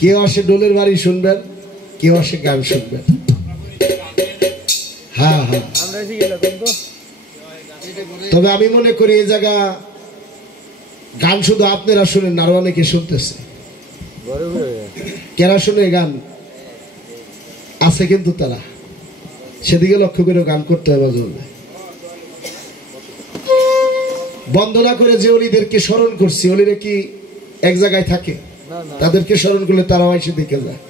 কেউ আসে ডোলের বাড়ি শুনবেন, কেউ আসে গান শুনবেন। হ্যাঁ হ্যাঁ, তবে আমি মনে করি এই জায়গা গান শুধু আপনারা শুনেন, আরো অনেকে শুনতেছে। কেরা শুনে গান আছে, কিন্তু তারা সেদিকে লক্ষ্য করে গান করতে হবে। বন্দনা করে যে অলিদেরকে স্মরণ করছি, অলিরা কি এক জায়গায় থাকে? তাদেরকে স্মরণ করলে তারাও এসে দেখে যায়,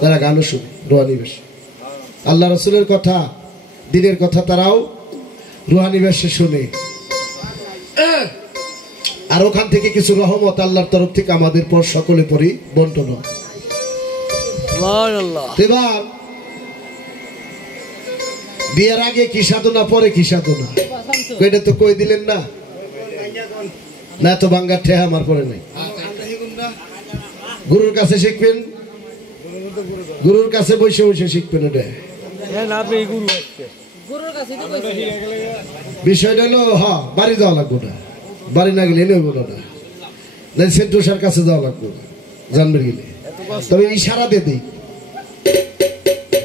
তারা গানও শুনে রুহানি বেশে। আল্লাহ রসুলের কথা, দিনের কথা তারাও রুহানি বেশে শুনে। আর ওখান থেকে কিছু রহমত আল্লাহর তরফ থেকে আমাদের পর সকলে পরি বন্টন। এবার বিয়ের আগে কি সাধনা, পরে কি সাধনা, এটা তো কই দিলেন না। না তো বাঙ্গা ঠেহা আমার পরে নাই। গুরুর কাছে শিখবেন, গুরুর কাছে বসে বসে শিখবেন। ওটা বিষয়টা হলো, হ্যাঁ বাড়ি যাওয়া লাগবো না, বাড়ি না গেলে নেব না, সেন্টুসার কাছে যাওয়া লাগবো না, জানবে গেলে। তবে ইশারা দিয়ে দিই,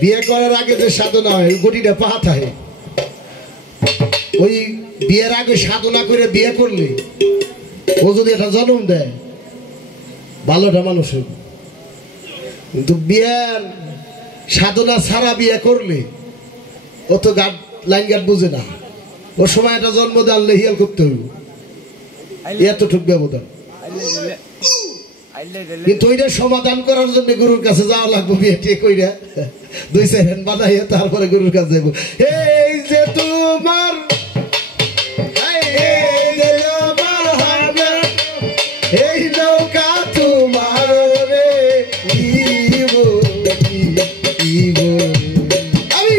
বিয়ে করার আগে যে সাধনা হয়, গটিটা পাহা থাকে। ওই বিয়ের আগে সাধনা করে বিয়ে করলে ও যদি একটা জন্ম দেয়, ভালোটা মানুষ হইব। কিন্তু বিয়ের সাধনা ছাড়া বিয়ে করলে ও তো গাট লাইন গাট বুঝে না। ওর সময় একটা জন্ম দেওয়ালে হিয়াল করতে হইব, এতটুক ব্যবধান। কিন্তু ওইটা সমাধান করার জন্য গুরুর কাছে যাওয়া লাগবে। বিয়ে ঠিক কইরা 2-4 হ্যান্ড বানাইয়া তারপরে গুরুর কাছে যাইব। এই যে তোমার এই নৌকা তোমার রে, আমি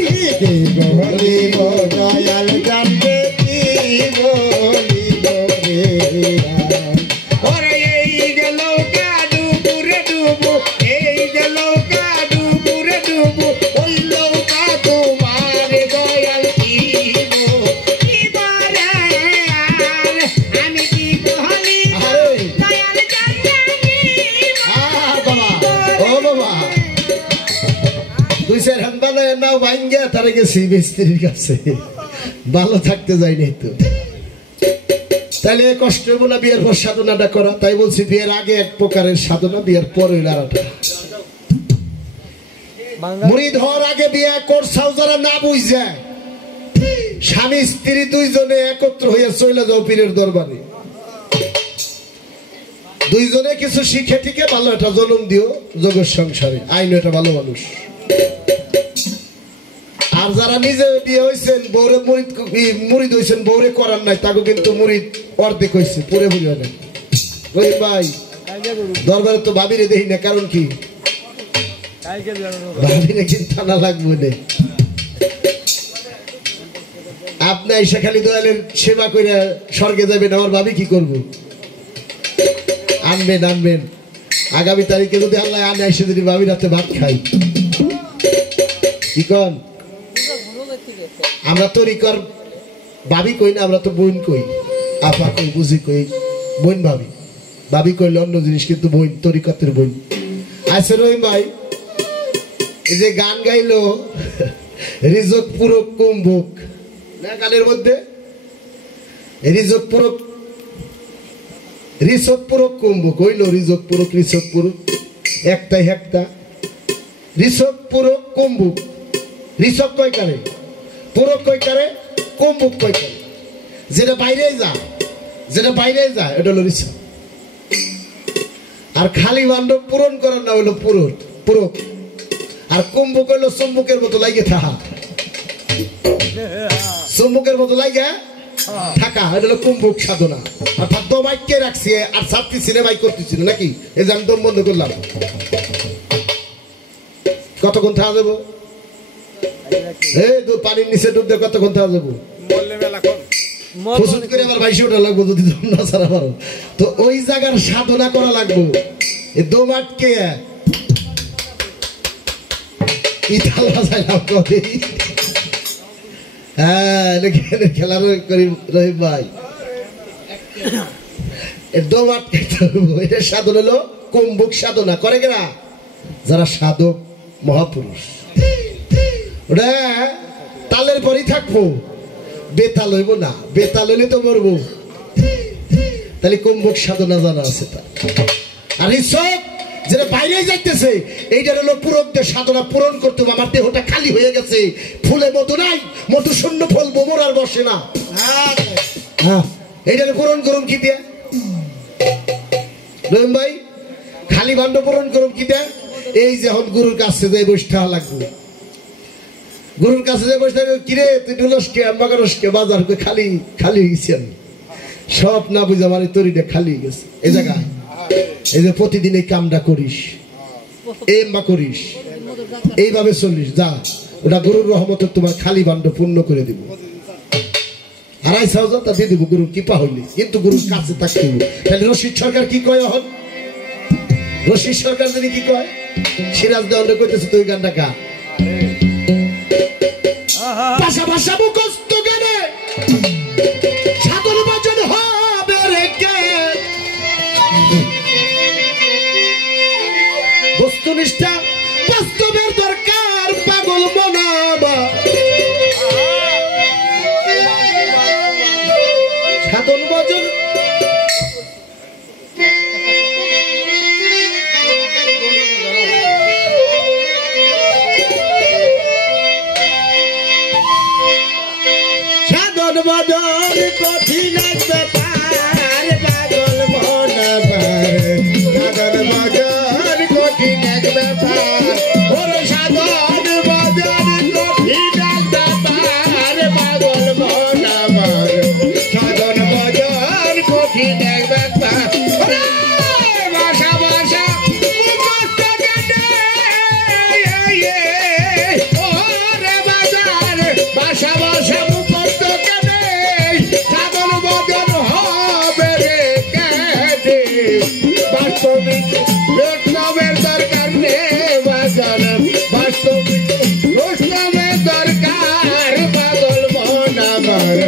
বলিব দয়াল জানবে কি বলিব রে। ওরে এই যে নৌকা ডুবুরে ডুবু, এই যে নৌকা ডুবুরে ডুবু, ওই নৌকা তোমার দয়াল কি ভালো থাকতে যাই নাই তো, তাহলে কষ্ট হবো না বিয়ের পর সাধনাটা করা। তাই বলছি বিয়ের আগে এক প্রকারের সাধনা, বিয়ের পরে আরেকটা। মুরিদ হওয়ার আগে বিয়ে করছাও যারা না বুঝে, স্বামী স্ত্রী দুইজনে একত্র হইয়া চলে যাও পীরের দরবারে, দুইজনে কিছু শিখে টিকে ভালো একটা জন্ম দিও জগৎ সংসারে, আইন এটা ভালো মানুষ। আর যারা নিজে বিয়ে হয়েছেন, বৌরে মুরিদ হয়েছেন, বৌরে করার নাই, তাকে কিন্তু মুরিদ অর্ধেক হয়েছে, পুরে পুরি হয় না। রহিম ভাই দরবারে তো ভাবিরে দেখি না, কারণ কি ভাবিরে কিন্তু টানা লাগবে। আপনি আইসা খালি দয়ালের সেবা করে স্বর্গে যাবেন, আমার ভাবি কি করবো? আনবেন আনবেন, আগামী তারিখে যদি আল্লাহ আনে আইসে যদি ভাবি রাতে ভাত খাই, কি কন? আমরা তরিকর ভাবি কই না, আমরা তো বোন কই, আপা কই, বুঝি কই, বোন ভাবি। ভাবি কইলে অন্য জিনিস, কিন্তু বোন তরিকতের বোন। আচ্ছা রহিম ভাই, এই যে গান গাইলো রিজক পুরক কুম্ভক না, গানের মধ্যে রিজক পুরক, ঋষভ পুরক কুম্ভক হইল, রিজক পুরক ঋষভ পুরক একটাই একটা। ঋষভ পুরক কুম্ভক, ঋষভ কয় কারে, পুরক কয় কারে, কুম্ভক কয় কারে। যেটা বাইরে যায়, যেটা বাইরে যায় এটা হলো ঋষভ। আর খালি বান্ধব পূরণ করার না হইলো পুরক পুরক। আর কুম্ভক হইলো চুম্বকের মতো লাগে থাকা, চুম্বকের মতো লাগে থাকা, এটা হলো কুম্ভক সাধনা। অর্থাৎ দমাইকে রাখছি আর ছাত্রী সিনেমাই করতেছিল নাকি, এই যে আমি দম বন্ধ করলাম, কতক্ষণ থাকা যাবো? এই পানির নিচে ডুব দিয়ে কতক্ষণ থাকা যাবো? তো ওই জায়গার সাধনা করা লাগবো। দম আটকে খেলার করি রহিম ভাই, দম আটকে এটা সাধন হলো কুম্ভক সাধনা। করে কিনা যারা সাধক মহাপুরুষ ওরা তালের পরই থাকবো, বেতাল হইব না, বেতাল হইলে তো মরবো। তাহলে কুম্ভক সাধনা জানা আছে তার। আর এই সব যেটা বাইরে যাইতেছে এইটার হলো পুরকদের সাধনা পূরণ করতে হবে। আমার দেহটা খালি হয়ে গেছে, ফুলে মধু নাই, মধু শূন্য ফল বোমর আর বসে না। এইটার পূরণ করুন কি দিয়ে রহিম ভাই? খালি ভাণ্ড পূরণ করুন কি দিয়ে? এই যে এখন গুরুর কাছে যাই বসতে লাগবে, গুরুর কাছে যাই বসতে কিরে তুই ডুলসকে আম্বাগারসকে বাজার খালি খালি গেছি আমি, সব না বুঝে আমার তরিটা খালি গেছে। এই জায়গায় এই যে প্রতিদিন এই কামটা করিস, এমবা করিস, এইভাবে চলিস, যা ওটা গুরুর রহমতে তোমার খালি ভাণ্ড পূর্ণ করে দিব। 250,000 তা দিয়ে দিব গুরুর কৃপা হইলে, কিন্তু গুরুর কাছে থাকতে হবে। তাহলে রশিদ সরকার কি কয়? এখন রশিদ সরকার যদি কি কয়, সিরাজ দেওয়ান কইতেছে তুই গানটা গা, ভাষা ভাষা মুখস্থ গানে সাধন ভজন হবে রে কে, বস্তুনিষ্ঠা বাস্তবের দরকার পাগল মনাবা, সাধন ভজন সাধন ভজন কঠিন ব্যাপার পাগল মনাবার, সাধন ভজন কঠিন ব্যাপার, ওরে সাধন ভজন কঠিন ব্যাপার পাগল মনাবার, সাধন ভজন কঠিন ব্যাপার, ভাষা ভাষা মুখস্থ গানে, ওরে বাজার ভাষা ভাষা মুখস্থ গানে সাধন ভজন হবে রে কেনে, বাস্তবিক বৈষ্ণবের দরকার রে বাজার, বাস্তবিক বৈষ্ণবের দরকার পাগল মন আমার,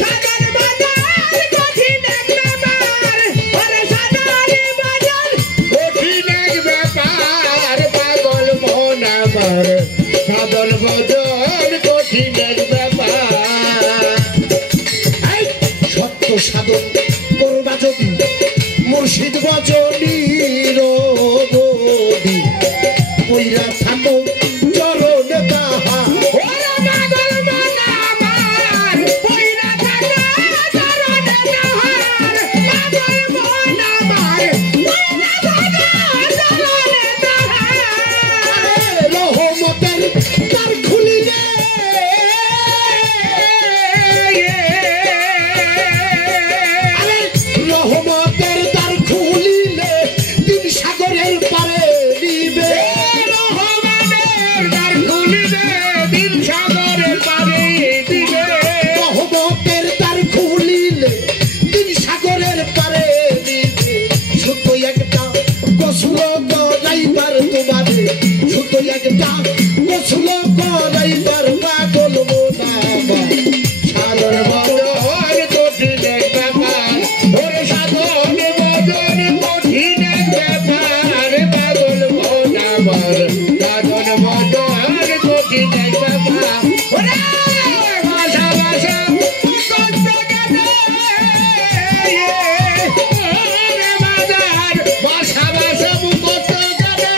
সাধন ভজন কঠিন ব্যাপার, ওরে সাধন ভজন কঠিন ব্যাপার পাগল মন আমার, সাধন ভজন কঠিন ব্যাপার। সত্য সাধন করবা যদি মুর্শিদ ভজনীর গদি, কইরা থাকো চরণে তাহা, ওরে পাগল মন আমার, কইরা থাকো চরণে তাহার, পাগল মন আমার, কইরা থাকো চরণে তাহার, রহমতের দ্বার খুলিলে, রহমতের দ্বার খুলিলে তিন সাগরের পারে নিবে, রহমতের দ্বার খুলিলে তিন সাগরের পারে দিবে, রহমতের দ্বার খুলিলে তিন সাগরের পারে দিবে, শুধু একটা গোসল করাইবার তোমারে, শুধু একটা গোসল করাইবার পাগল মন আমার, সাধন ভজন কঠিন ব্যাপার, ওরে সাধন ভজন কঠিন ব্যাপার পাগল মন আমার, সাধন ভজন কঠিন ব্যাপার, ওরে ভাষা ভাষা মুখস্থ গানে, ওরে বাজার ভাষা ভাষা মুখস্থ গানে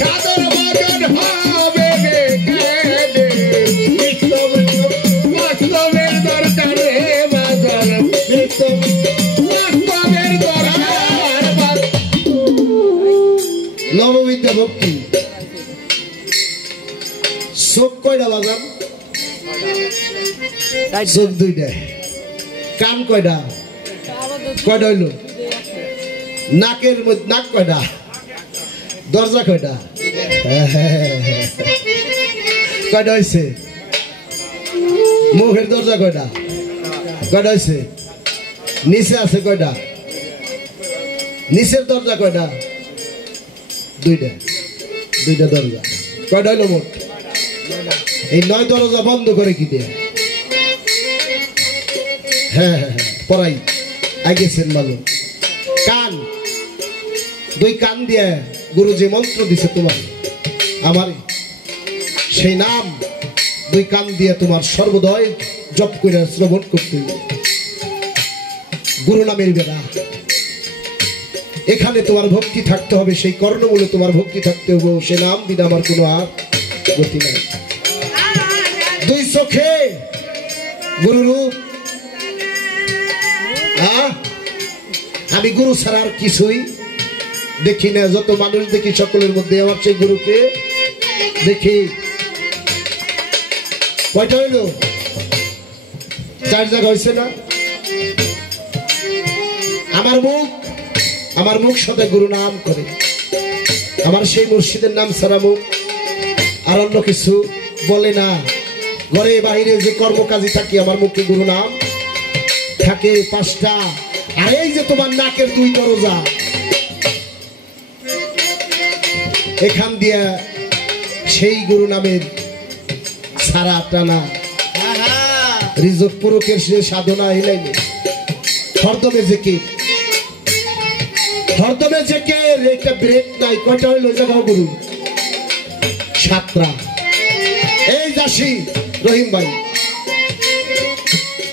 সাধন ভজন হবে রে কেনে, বাস্তবের দরকার রে বাজার, বাস্তবের দরকার। নববিদ্যা ভক্তি চোখ কয়টা বাজার? চোখ দুইটা। কান কয়টা? কয়টা হইল? নাকের মধ্যে নাক কয়টা? দরজা কয়টা? কয়টা হয়েছে? মুখের দরজা কয়টা? কয়টা হয়েছে? নিচে আছে কয়টা? নিচের দরজা কয়টা? দুইটা। দুইটা দরজা। কয়টা হইল মোট? এই 9 দরজা বন্ধ করে কি দিয়ে? হ্যাঁ হ্যাঁ হ্যাঁ পড়াই আগেছেন ভালো। কান, দুই কান দিয়ে গুরু যে মন্ত্র দিছে তোমার আমার সেই নাম দুই কান দিয়ে তোমার সর্বদয় জপ করে শ্রবণ করতে হবে। গুরু নামের বেড়া এখানে তোমার ভক্তি থাকতে হবে, সেই কর্ণমূলে তোমার ভক্তি থাকতে হবে। সে নাম বিনা আমার কোনো আর গতি নাই। দুই চোখে গুরু রূপ, আমি গুরু ছাড়া আর কিছুই দেখি না। যত মানুষ দেখি সকলের মধ্যে আমার সেই গুরুকে দেখি। কয়টা হইল? 4 জায়গা হয়েছে না? আমার মুখ সদা গুরু নাম করে। আমার সেই মুর্শিদের নাম ছাড়া মুখ আর অন্য কিছু বলে না। ঘরে বাইরে যে কর্মকাজী থাকি আমার মুখে গুরু নাম থাকে 5টা। আর এই যে তোমার নাকের 2 দরজা, এখান দিয়া সেই গুরু নামের সারা টানা রিজক পুরুকের সে সাধনা হিলাইনি। হরদমে জেকে একটা ব্রেক নাই। কয়টা হইল জায়গা গুরু? 7টা। এই যাসি রহিম ভাই,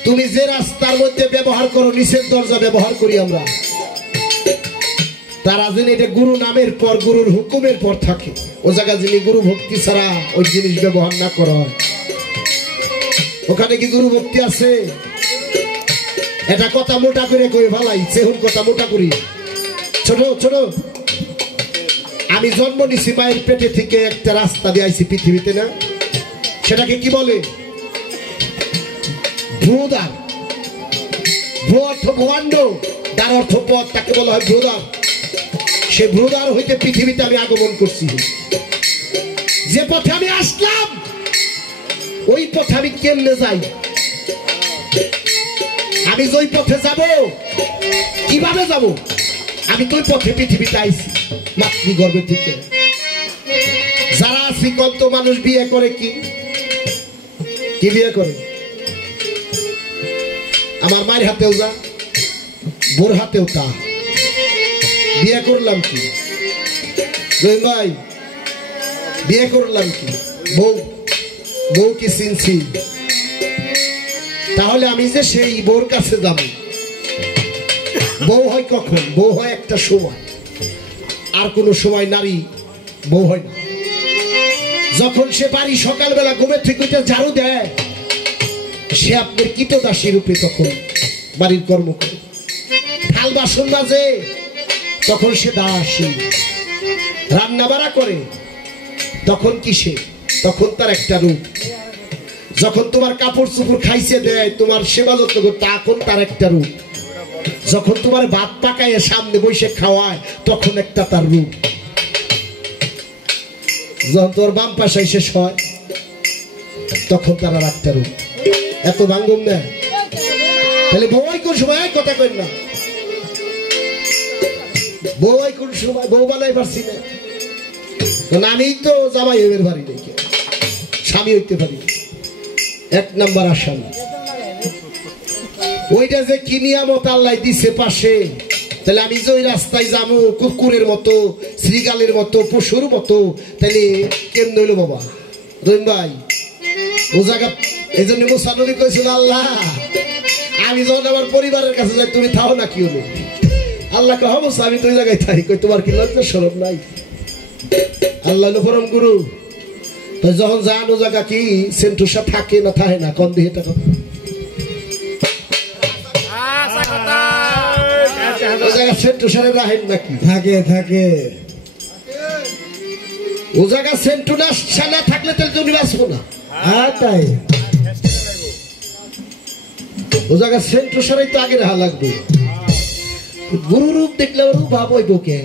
তুমি যে রাস্তার মধ্যে ব্যবহার করো নিচের দরজা ব্যবহার করি আমরা, তারা যেন এটা গুরু নামের পর গুরুর হুকুমের পর থাকে। ও জায়গা যিনি গুরু ভক্তি ছাড়া ওই জিনিস ব্যবহার না করা হয়, ওখানে কি গুরু ভক্তি আছে? এটা কথা মোটা করে কই ভালাই, চেহুন কথা মোটা করি। ছোট ছোট আমি জন্ম নিছি মায়ের পেটে থেকে, একটা রাস্তা দিয়ে আইছি পৃথিবীতে না, সেটাকে কি বলে? ভ্রুদ্বার। ভ্রু অর্থ ভূখণ্ড, দ্বার অর্থ পথ, তাকে বলা হয় ভ্রুদ্বার। সে ভ্রুদ্বার হইতে পৃথিবীতে আমি আগমন করছি। যে পথে আমি আসলাম ওই পথে আমি কেমনে যাই? আমি যে পথে যাব কিভাবে যাব? আমি তো ওই পথে পৃথিবীতে আইছি মাতৃগর্ভে থেকে। যারা আছি কত মানুষ বিয়ে করে, কি বিয়ে করে? আমার মায়ের হাতেও যা, বোর হাতেও তা। বিয়ে করলাম কি রহিম ভাই? বিয়ে করলাম কি? বউ কি চিনছি? তাহলে আমি যে সেই বউর কাছে যাব, বউ হয় কখন? বউ হয় একটা সময়, আর কোনো সময় নারী বউ হয় না। যখন সে বাড়ি সকালবেলা ঘুমের থেকে ঝাড়ু দেয়, সে আপনার কীটদাসী রূপে তখন বাড়ির কর্ম করে। থাল বাসন মাজে, তখন সে দাসী। রান্না বাড়া করে, তখন কি সে? তখন তার একটা রূপ। যখন তোমার কাপড় চুপড় খাইছে দেয়, তোমার সেবা যত্ন করে, তখন তার একটা রূপ। যখন তোমার ভাত পাকায় সামনে বসে খাওয়ায়, তখন একটা তার রূপ। যখন তোর বাম পাশায় শেষ হয়, তখন তার আর একটা রূপ। এত ভাঙ্গম না? তাহলে বউই কোন সময় কথা কই না? বউই কোন সময়? বউ বানাই পারছি না, কারণ আমি তো জামাই হইবার পারি নাই, স্বামী হইতে পারি। 1 নাম্বার আসামি। ওইটা যে কি নিয়ামত আল্লাহ দিছে পাশে, তাহলে আমি যে ওই রাস্তায় যাবো কুকুরের মতো, শ্রীগালের মতো, পশুর মতো, তাহলে কেমন হইল বাবা? রহিম ভাই, ও জায়গা এই জন্য মুসানবী কইছিল, আল্লাহ আমি যখন আমার পরিবারের কাছে যাই, তুমি থাও না, কি হলো? আল্লাহ কে হবো আমি তো ওই জায়গায় থাকি। কই তোমার কি লজ্জা শরম নাই? আল্লাহ পরম গুরু। তো যখন যান ও জায়গা কি সেন্টুসা থাকে না থাকে না? কন দিয়ে এটা ও জায়গা সেন্টুসারে রাহেন নাকি? থাকে থাকে। ও জায়গা সেন্টুনা না থাকলে তাহলে তুমি বাঁচবো না। হ্যাঁ তাই। ও জায়গা সেন্টুসারাই তো আগে রাহা লাগবে। গুরু রূপ দেখলে ওর ভাব হইব কে?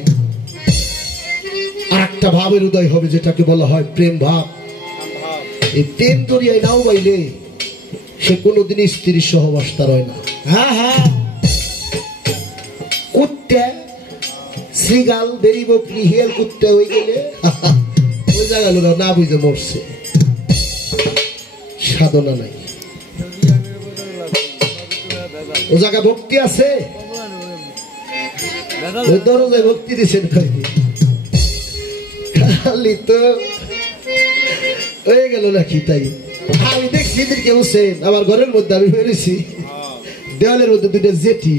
আর একটা ভাবের উদয় হবে, যেটাকে বলা হয় প্রেম ভাব। এই প্রেম দরিয়ায় নাও বাইলে সে কোনোদিন স্ত্রীর সহবাস তার হয় না। হ্যাঁ হ্যাঁ। কুত্তে শ্রীগাল বেরি বকরি হিয়াল কুত্তে হয়ে গেলে ওই জায়গা না বুঝে মরছে, সাধনা নাই। ও জায়গা ভক্তি আছে, ওই দরজায় ভক্তি দিচ্ছেন। খালি তো হয়ে গেল নাকি তাই আমি দেখছি এদেরকে হোসেন আমার ঘরের মধ্যে আমি বেরিয়েছি দেওয়ালের মধ্যে দুটো জেটি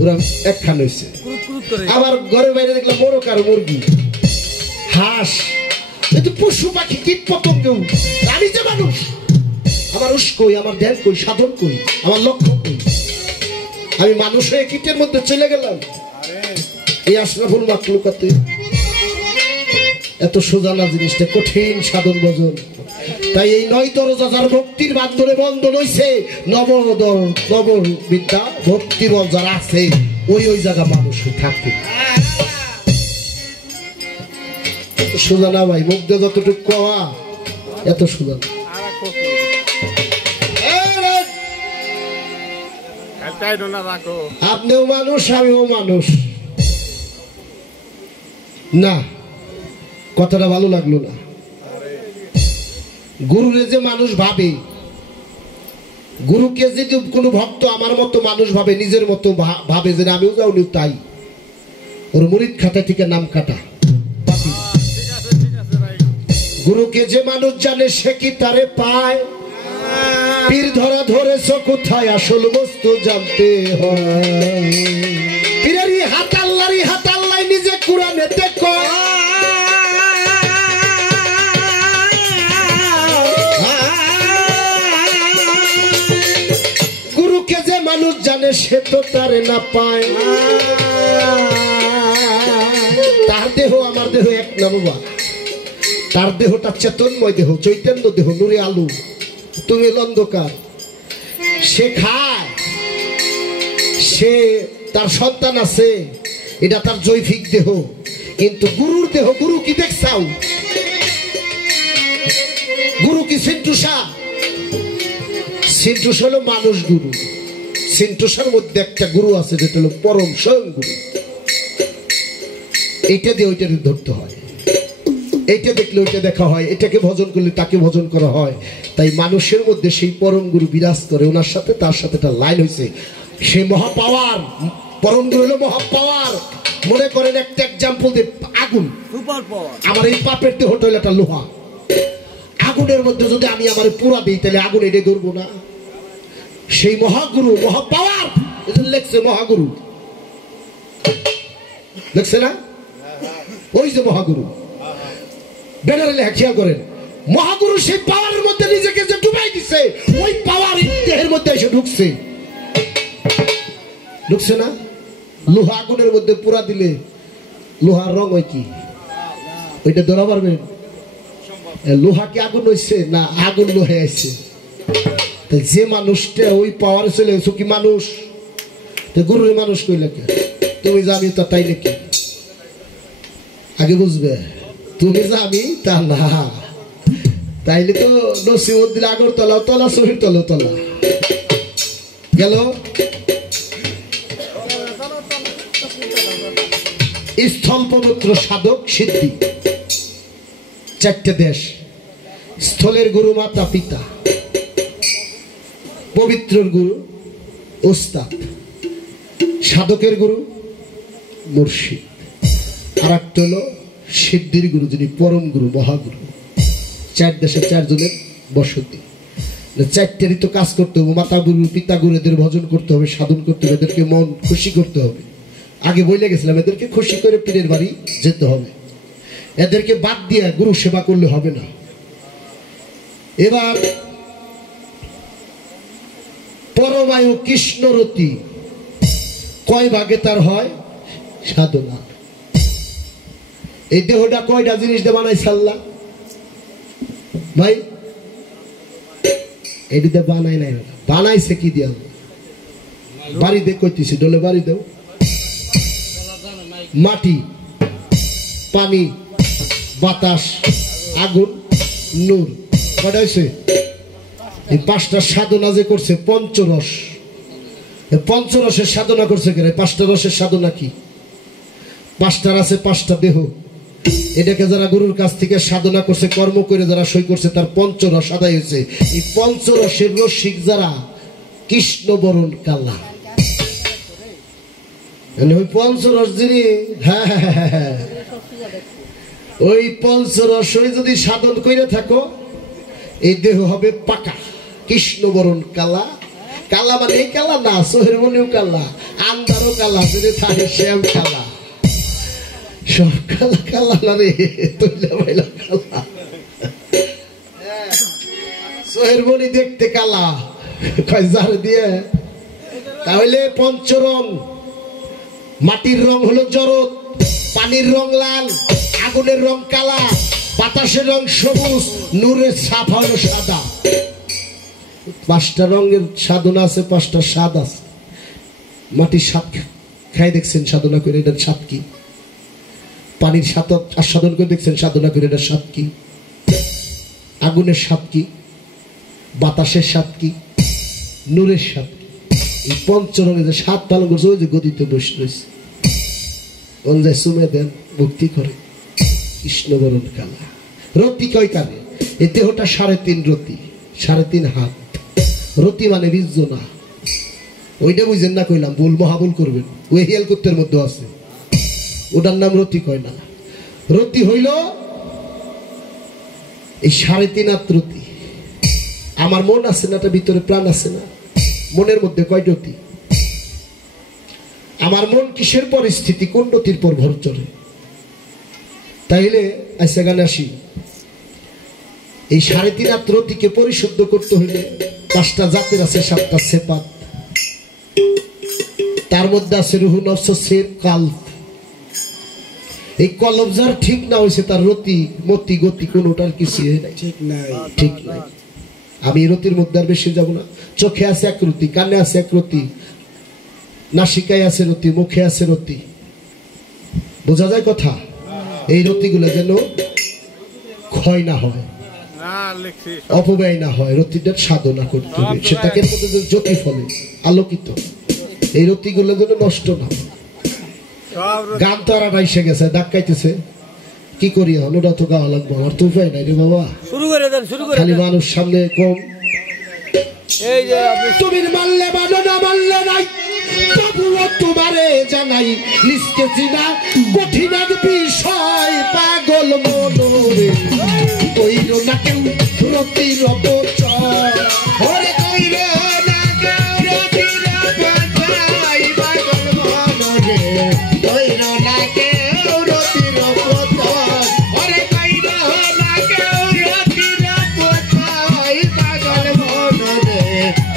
ওরা একখান হয়েছে আবার ঘরের বাইরে দেখলাম মোরগ আর মুরগি হাঁস কিন্তু পশু পাখি কীট পতঙ্গ আমি যে মানুষ আমার উস কই আমার ধ্যান কই সাধন কই আমার লক্ষ্য কই আমি মানুষ হয়ে কীটের মধ্যে চলে গেলাম এই আশরাফুল মাখলুকাতে এত সোজা না জিনিসটা কঠিন সাধন ভজন তাই এই 9 দরজা যার ভক্তির বান্ধনে বন্ধন হইছে নব বিদ্যা ভক্তি বল যারা আছে ওই জায়গা মানুষ থাকে সোজা না ভাই মুখ দিয়ে যতটুকু কওয়া এত সোজা আপনিও মানুষ আমিও মানুষ না কথাটা ভালো লাগলো না গুরুরে যে মানুষ ভাবে গুরুকে যদি কোনো ভক্ত আমার মতো মানুষ ভাবে নিজের মতো ভাবে যে আমিও যাওনি তাই ওর মুরিদ খাতা থেকে নাম কাটা গুরুকে যে মানুষ জানে সে কি তারে পায় পীর ধরা ধরেছ কোথায় আসল বস্তু জানতে হয় পীরেরই হাত আল্লাহ নিজে কুরআনেতে কয় গুরুকে যে মানুষ জানে সে তো তারে না পায় তার দেহ আমার দেহ এক না বাবা তার দেহটা চেতনময় দেহ চৈতন্য দেহ নূরে আলো তুমি অন্ধকার সে খায় সে তার সন্তান আছে এটা তার জৈবিক দেহ কিন্তু গুরুর দেহ গুরু কি দেখছাও গুরু কি সিন্টুসা হলো মানুষ গুরু সিন্টুসার মধ্যে একটা গুরু আছে যেটা হলো পরম স্বয়ং গুরু এইটা দিয়ে ওইটা ধরতে হয় এইটা দেখলে ওইটা দেখা হয় এটাকে ভজন করলে তাকে ভজন করা হয় তাই মানুষের মধ্যে সেই পরম গুরু বিরাজ করে ওনার সাথে তার সাথে একটা লাইন হয়েছে সেই মহা পাওয়ার পরম গুরু হলো মহা পাওয়ার মনে করেন একটা এক্সাম্পল দিয়ে আগুন আমার এই পাপের দেহটা হলো একটা লোহা আগুনের মধ্যে যদি আমি আমার পুরা দিই তাহলে আগুন এনে ধরবো না সেই মহাগুরু মহা পাওয়ার লেখছে মহাগুরু দেখছে না ওই যে মহাগুরু ব্যানারে লেখা খেয়াল করেন মহাগুরু সেই পাওয়ারের মধ্যে নিজেকে যে ডুবাই দিছে ওই পাওয়ার দেহের মধ্যে এসে ঢুকছে না লোহা আগুনের মধ্যে পুরা দিলে লোহার রং হয় কি ওইটা ধরা পারবেন লোহা কি আগুন হয়েছে না আগুন লোহে আছে যে মানুষটা ওই পাওয়ারে চলে গেছো কি মানুষ গুরুর মানুষ কইলে তুমি জানি তো তাই নাকি আগে বুঝবে তুমি জানি তা না তাইলে তো নসিবত দিলে আগরতলা তলা শরীর তলা গেল স্থল পবিত্র সাধক সিদ্ধি 4টে দেশ স্থলের গুরু মাতা পিতা পবিত্রর গুরু ওস্তাদ সাধকের গুরু মুর্শিদ আর একটা হলো সিদ্ধির গুরু যিনি পরম গুরু মহাগুরু 4 দেশে 4 জনের বসতি 4টেরই তো কাজ করতে হবে মাতা গুরু পিতা গুরু এদের ভজন করতে হবে সাধন করতে হবে এদেরকে মন খুশি করতে হবে আগে বলে গেছিলাম এদেরকে খুশি করে পীরের বাড়ি যেতে হবে এদেরকে বাদ দিয়ে গুরু সেবা করলে হবে না এবার পরমায়ু কৃষ্ণরতি কয় ভাগে তার হয় সাধনা এই দেহটা কয়টা জিনিস দিয়ে বানাইছে আল্লাহ ভাই এটিতে বানাই নাই বানাইছে কি দিয়া বাড়ি দে কইতেছি ডলে বাড়ি দেও মাটি পানি বাতাস আগুন নূর কয়টা হয়েছে এই 5টা সাধনা যে করছে পঞ্চরস পঞ্চরসের সাধনা করছে কেন 5টা রসের সাধনা কি 5টার আছে 5টা দেহ এটাকে যারা গুরুর কাছ থেকে সাধনা করছে কর্ম করে যারা সই করছে তার পঞ্চরস আদায় হয়েছে এই পঞ্চরসের রসিক যারা কৃষ্ণ বরণ কালা ওই পঞ্চরস যিনি ওই পঞ্চরসই যদি সাধন কইরা থাকো এই দেহ হবে পাকা কৃষ্ণবরণ কালা। কালা মানে এই কালা না, সোহের মনেও কালা, আন্দারও কালা, যদি থাকে শ্যাম কালা, সব কালা কালা না রে, তৈলা বাইলা কালা। সোহের মনি দেখতে কালা কয় জার দিয়ে। তাহলে পঞ্চরং, মাটির রং হলো জরদ, পানির রং লাল, আগুনের রং কালা, বাতাসের রং সবুজ, নূরের ছাপ হলো সাদা। পাঁচটা রঙের সাধনা আছে, পাঁচটা স্বাদ আছে। মাটির স্বাদ খাই দেখছেন সাধনা করে, এটার স্বাদ কি? পানির স্বাদ আস্বাদন করে দেখছেন সাধনা করে, এটার স্বাদ কি? আগুনের স্বাদ কি? বাতাসের স্বাদ কি? নূরের স্বাদ কি? এই পঞ্চরঙের যে স্বাদ পালন করছে, ওই যে গদিতে বসে রয়েছে, অনুযায়ী সুমে দেন, ভক্তি করে। কৃষ্ণবরণ কালা। রতি কয় কানে? এই দেহটা 3.5 রতি, 3.5 হাত। রতি মানে বিজনা, ওইটা বুঝেন না কইলাম, ভুল মহাভুল করবেন। ওই হেলকুত্তের মধ্যে আছে, ওটার নাম রতি কয় না। রতি হইল এই 3.5 হাত রতি। আমার মন আছে না, ভিতরে প্রাণ আছে না, মনের মধ্যে কয় রতি? আমার মন কিসের পরিস্থিতি, কোন রতির পর ভর চড়ে? তাইলে আইসা গানে আসি, এই 3.5 হাত রতিকে পরিশুদ্ধ করতে হইলে 5টা জাতের আছে, 7টা সেপাত। তার মধ্যে আছে রুহু, নফস, সির, কালব। এই কলব যার ঠিক না হয়েছে, তার রতি মতি গতি কোনোটার কিছু ঠিক নাই, ঠিক নাই। আমি রতির মধ্যে আর বেশি যাব না। চোখে আছে এক রতি, কানে আছে এক রতি, নাসিকায় আছে রতি, মুখে আছে রতি। বোঝা যায় কথা? এই রতিগুলো যেন ক্ষয় না হয়, অপব্যয় না হয়, রতিটার সাধনা করতে হবে, সেটাকে জ্যোতি ফলে আলোকিত। এই রতিগুলো যেন নষ্ট না। গান তো আর এসে গেছে, ডাকাইতেছে, কি করি এখন? ওটা তো গাওয়া লাগবো, আমার তো উপায় নাই রে বাবা। খালি মানুষ সামনে কম। তুমি মানলে মানো, না মানলে নাই, তবুও তোমারে জানাই, লিখতেছি না কঠিন এক বিষয়, পাগল মনোরে কইল না কেউ রতির অপচয়। ওরে কইল না কেউ রতির অপচয়, পাগল মনোরে কইল না কেউ রতির অপচয়। ওরে কইল না কেউ রতির অপচয়, পাগল মনোরে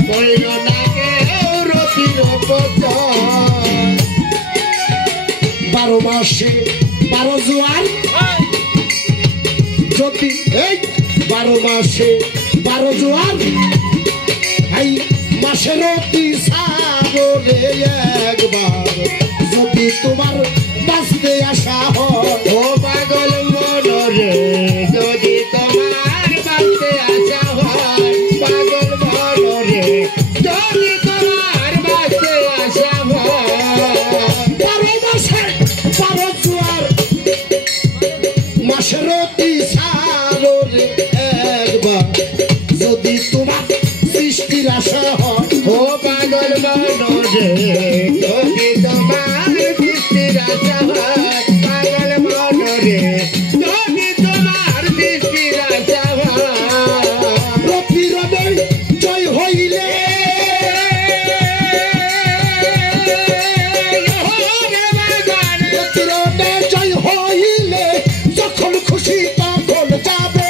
কইল না কেউ রতির অপচয়। 12 মাসে 12 জোয়ার, যদি এই 12 মাসে 12 জোয়ার, এই মাসে রতি সাগরে একবার যদি তোমার বাঁচতে আসা হয়, ও পাগল মনোরে যদি তোমার বাঁচতে আসা হয়, পাগল মনোরে যদি তোমার বাঁচতে আসা হয়। 12 মাসে 12 জোয়ার, মাসে রতি সাগরে একবার যদি তোমার সৃষ্টির আশা হয়, ও পাগল মনোরে যদি তোমার সৃষ্টির আশা হয়, পাগল মনোরে যদি তোমার সৃষ্টির আশা হয়। রতিরণে জয় হইলে, রতিরণে জয় হইলে যখন খুশি তখন যাবে,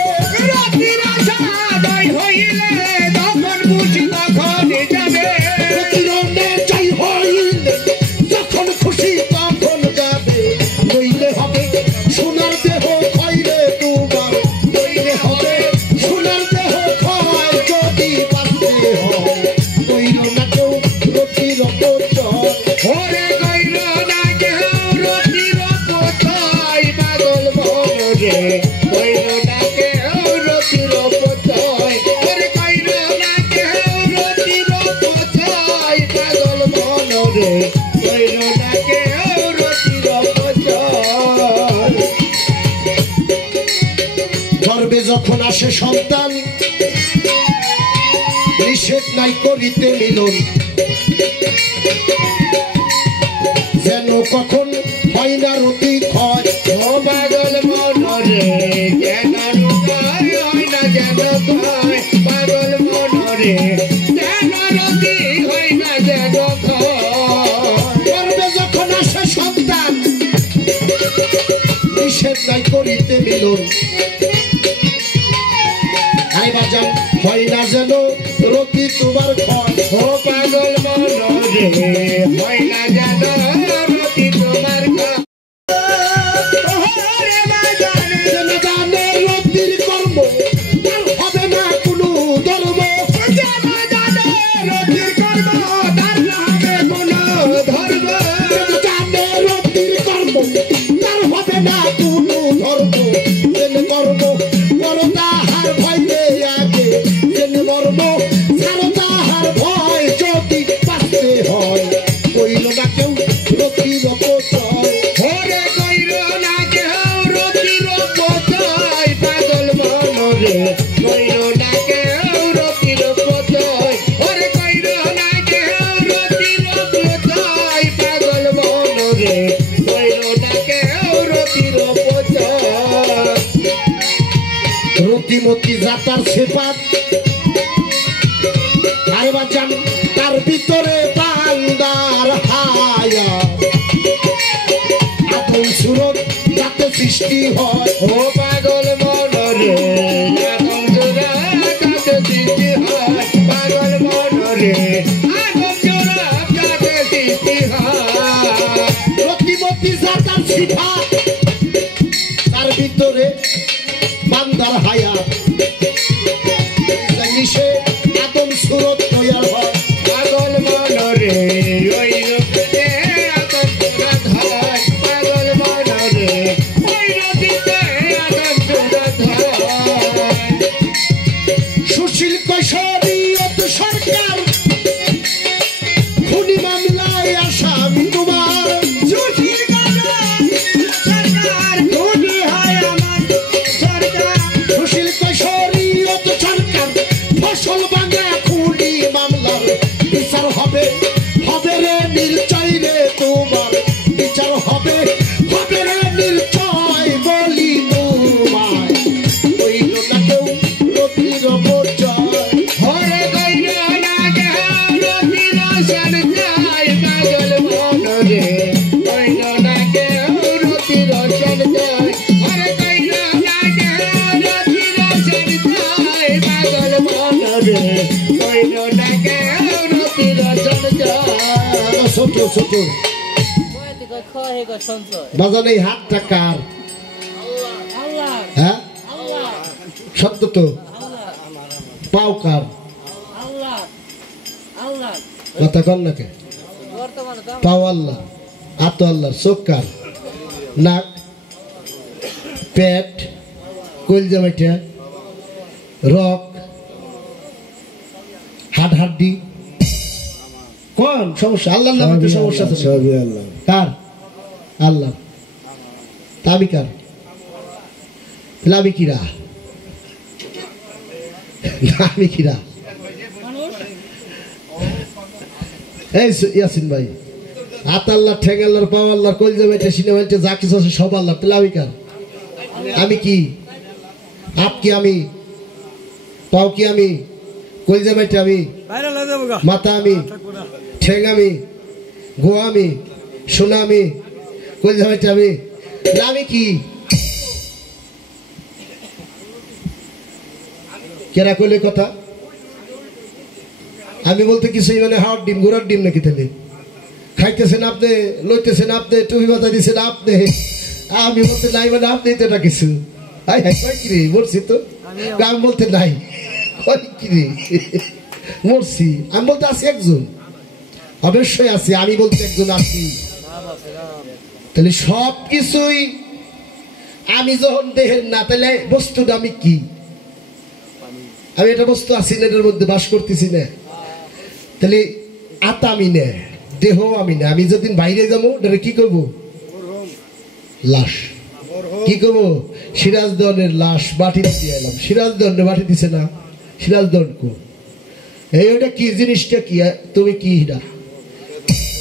রতির আশা জয় হইলে যখন খুশি তখন যাবে, রতিরণে জয় হইলে যখন খুশি তখন যাবে। নইলে হবে সোনার দেহ ক্ষয়রে তোমার, নইলে হবে সোনার দেহ ক্ষয় যদি বাঁচতে হয়, কইল না কেউ রতির অপচয়। ওরে কইল না কেউ রতির অপচয়, পাগল মনোরে কইল না কেউ রতির অপচয়। ওরে কইল না কেউ রতির অপচয়, পাগল মনোরে কইল না কেউ রতির অপচয়। গর্ভে যখন আসে সন্তান, নিষেধ নাই করিতে মিলন, যেন কখন হয় না রতি ক্ষয়, ও পাগল মনোরে রে যেন রুগায় হয় না যেন ক্ষয় পাগল মন রে যেন রতি হয় না যেন করবে যখন আসে সন্তান নিষেধ নাই করিতে মিলন আরে বাজান হয় না যেন রতি তোমার ক্ষয় ও পাগল মন রে হয় না যেন রতি তোমার ক্ষয় রতিমতি যাতার সেপাত আরে বাজান তার ভিতরে বান্দার হায়া আপন সুরত যাতে সৃষ্টি হয় ও পাগল মন রে আগুন জোড়া যাতে সৃষ্টি হয় পাগল মন রে আগুন জোড়া যাতে সৃষ্টি হয় রতিমতি যাতার সেপাত তার ভিতরে বান্দার হায়া সে আদম সুরত তৈয়ার হয় পাগল মন রে ওই রূপে আগুন জোড়া হয় পাগল মন রে ওই রূপে আগুন জোড়া হয় সুশীল কৈশোরীয়ত সরকার খুনি মামলায় আসামি তোমার সুশীল সরকার খুনি হয় আমার সরকার সুশীল কৈশোরীয়ত সরকার ফসল ভাঙা খুনি মামলার বিচার হবে হবে রে নির্চয় রে তোমার বিচার হবে হবে রে নির্চয় বলি তোমায় কইল না কেউ রতির পর্যায় হরে কইল না কেউ রতি রোশন যায় পাগল মন রে কইল না কেউ রতি রোশন যায় হরে কইল না কেউ রতি রোশন যায় পাগল মন রে কইল না কেউ রতি রোশন যায় ছোট ছোট বাজান এই হাতটা কার হ্যাঁ সত্য তো পাও কার কথা কর না কে পাও আল্লাহ হাত আল্লাহ চোখ কার নাক পেট কলজা মাইটা রক হাট হাড্ডি কোন সমস্যা আল্লাহর নামে তো সমস্যা আছে সবই আল্লাহ কার আল্লাহ তাবি কার লাবি কিরা লাবি কিরা এই ইয়াসিন ভাই হাত আল্লাহ ঠেঙ্গ আল্লাহর পাও আল্লাহর কলজা মাইটা সিনেমা যা কিছু আছে সব আল্লাহ লাবি কার আমি কি আপ কি আমি পাও কি আমি কলজা মাইটা আমি মাথা আমি ঠেঙ্গ আমি গোয়া আমি সোনা আমি কলজা মাইটা আমি আমি কি কেরা কইলে কথা আমি বলতে কিছুই মানে হাওয়ার ডিম ঘোড়ার ডিম নাকি তাহলে খাইতেছেন আপনি লইতেছেন আপনি টুপি মাথা দিচ্ছেন আপনি আমি বলতে নাই মানে আপনি তো এটা কিছু হাই হাই কয় কিরে বলছি তো আমি বলতে নাই কয় কিরে মরছি আমি বলতে আছি একজন অবশ্যই আছি আমি বলতে একজন আছি তাহলে সব কিছুই আমি যখন দেহের না তাহলে বস্তুটা আমি কি আমি এটা বস্তু আছি না এটার মধ্যে বাস করতেছি না তাহলে আত্মা আমি না দেহ আমি না আমি যেদিন বাইরে যাবো এটা কি করবো লাশ কি করবো সিরাজদনের লাশ বাটি দিয়ে এলাম সিরাজদনে বাটি দিছে না সিরাজদন কো এই ওটা কি জিনিসটা কি তুমি কি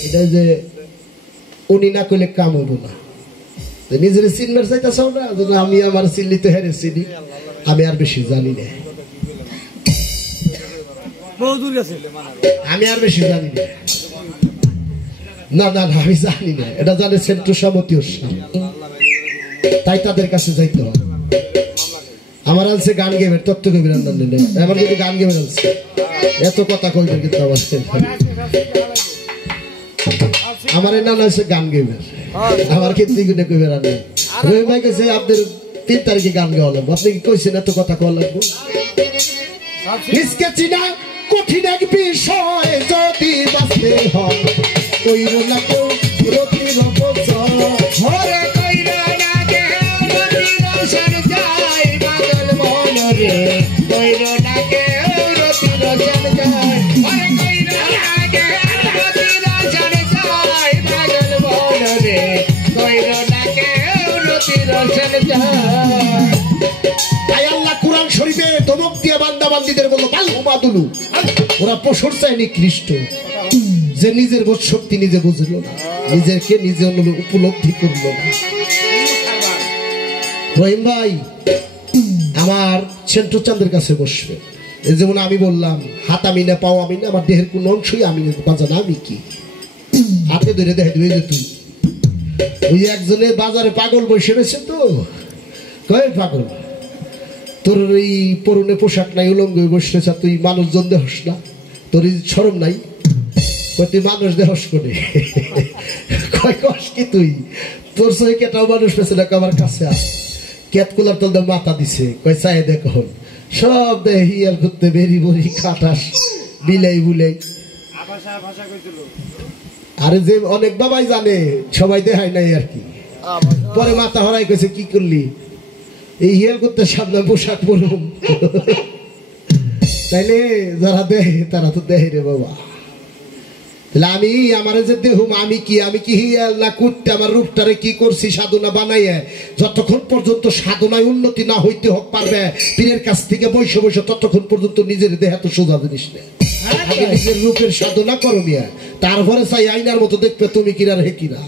এটা যে উনি না করলে কাম হইব না নিজের চিনবার চাইতেছাও না, আমি আমার চিল্লিতে হেরে চিনি, আমি আর বেশি জানি না, আমি আর বেশি জানি না। না না না, আমি জানি না, এটা জানে সেন্টু সামতি, তাই তাদের কাছে যাইতে হয়। আমার আনছে গান গেমের তত্ত্ব কবির, আমার যদি গান গেমের আনছে এত কথা কইবেন, কিন্তু আমার নাম হচ্ছে গান গেমের, আমার ক্ষেত্রে কবির আনে। রহিম ভাই কাছে আপনার 3 তারিখে গান গাওয়া লাগবো, আপনি কি কইছেন এত কথা কওয়া লাগবো? চিনা কঠিন এক বিষয় যদি বাঁচতে হয়, কইর না তো রতির বছর, হরে কইরা না গে রতি রোশন যায় পাগল মন রে, কইরা না গে রতি রোশন যায়, হরে কইরা না গে রতি রোশন যায় পাগল মন রে, কইরা না গে রতি রোশন যায়। তাই আল্লাহ কোরআন শরীফে ধমক দিয়ে বান্দা বান্দীদের বলল, বাল হুমাদুলু, ওরা পশুর চাই নিকৃষ্ট, যে নিজের বোধ শক্তি নিজে বুঝলো না, নিজেকে নিজে উপলব্ধি করলো না। রহিম ভাই আমার সেন্টু চাঁদের কাছে বসবে, যেমন আমি বললাম হাত আমি না, পাও আমি না, আমার দেহের কোন অংশই আমি বাজানো, আমি কি হাতে ধরে দেখে দেবে যে তুই ওই একজনের বাজারে পাগল বসে রয়েছে, তো কয় পাগল তোর এই পরনে পোশাক নাই, উলঙ্গ বসে, তুই মানুষজন দেহস না, তোর শরম নাই, তুই মানুষ দেহস করে, কয় কস কি তুই, তোর সহি কেটাও মানুষ পেছে না, আমার কাছে আস, কেত কুলার তোল মাথা দিছে, কয় চাই দেখো সব দেহ হিয়াল করতে বেরি বড়ি খাটাস বিলাই বুলাই, আরে যে অনেক বাবাই জানে সবাই দেখায় নাই আর কি। পরে মাথা হরাই কইছে, কি করলি, এই হিয়াল করতে সামনে পোশাক পরুম, তাইলে যারা দেহে তারা তো দেহে রে বাবা। তাহলে আমি আমার যে দেহুম, আমি কি হিয়াল না করতে আমার রূপটারে কি করছি সাধনা বানাইয়া, যতক্ষণ পর্যন্ত সাধনায় উন্নতি না হইতে হোক পারবে পীরের কাছ থেকে বৈশ্য বৈশ্য, ততক্ষণ পর্যন্ত নিজের দেহে তো সোজা জিনিস নেই, নিজের রূপের সাধনা করো মিয়া, তারপরে চাই আইনার মতো দেখবে তুমি কিরা রে কিরা,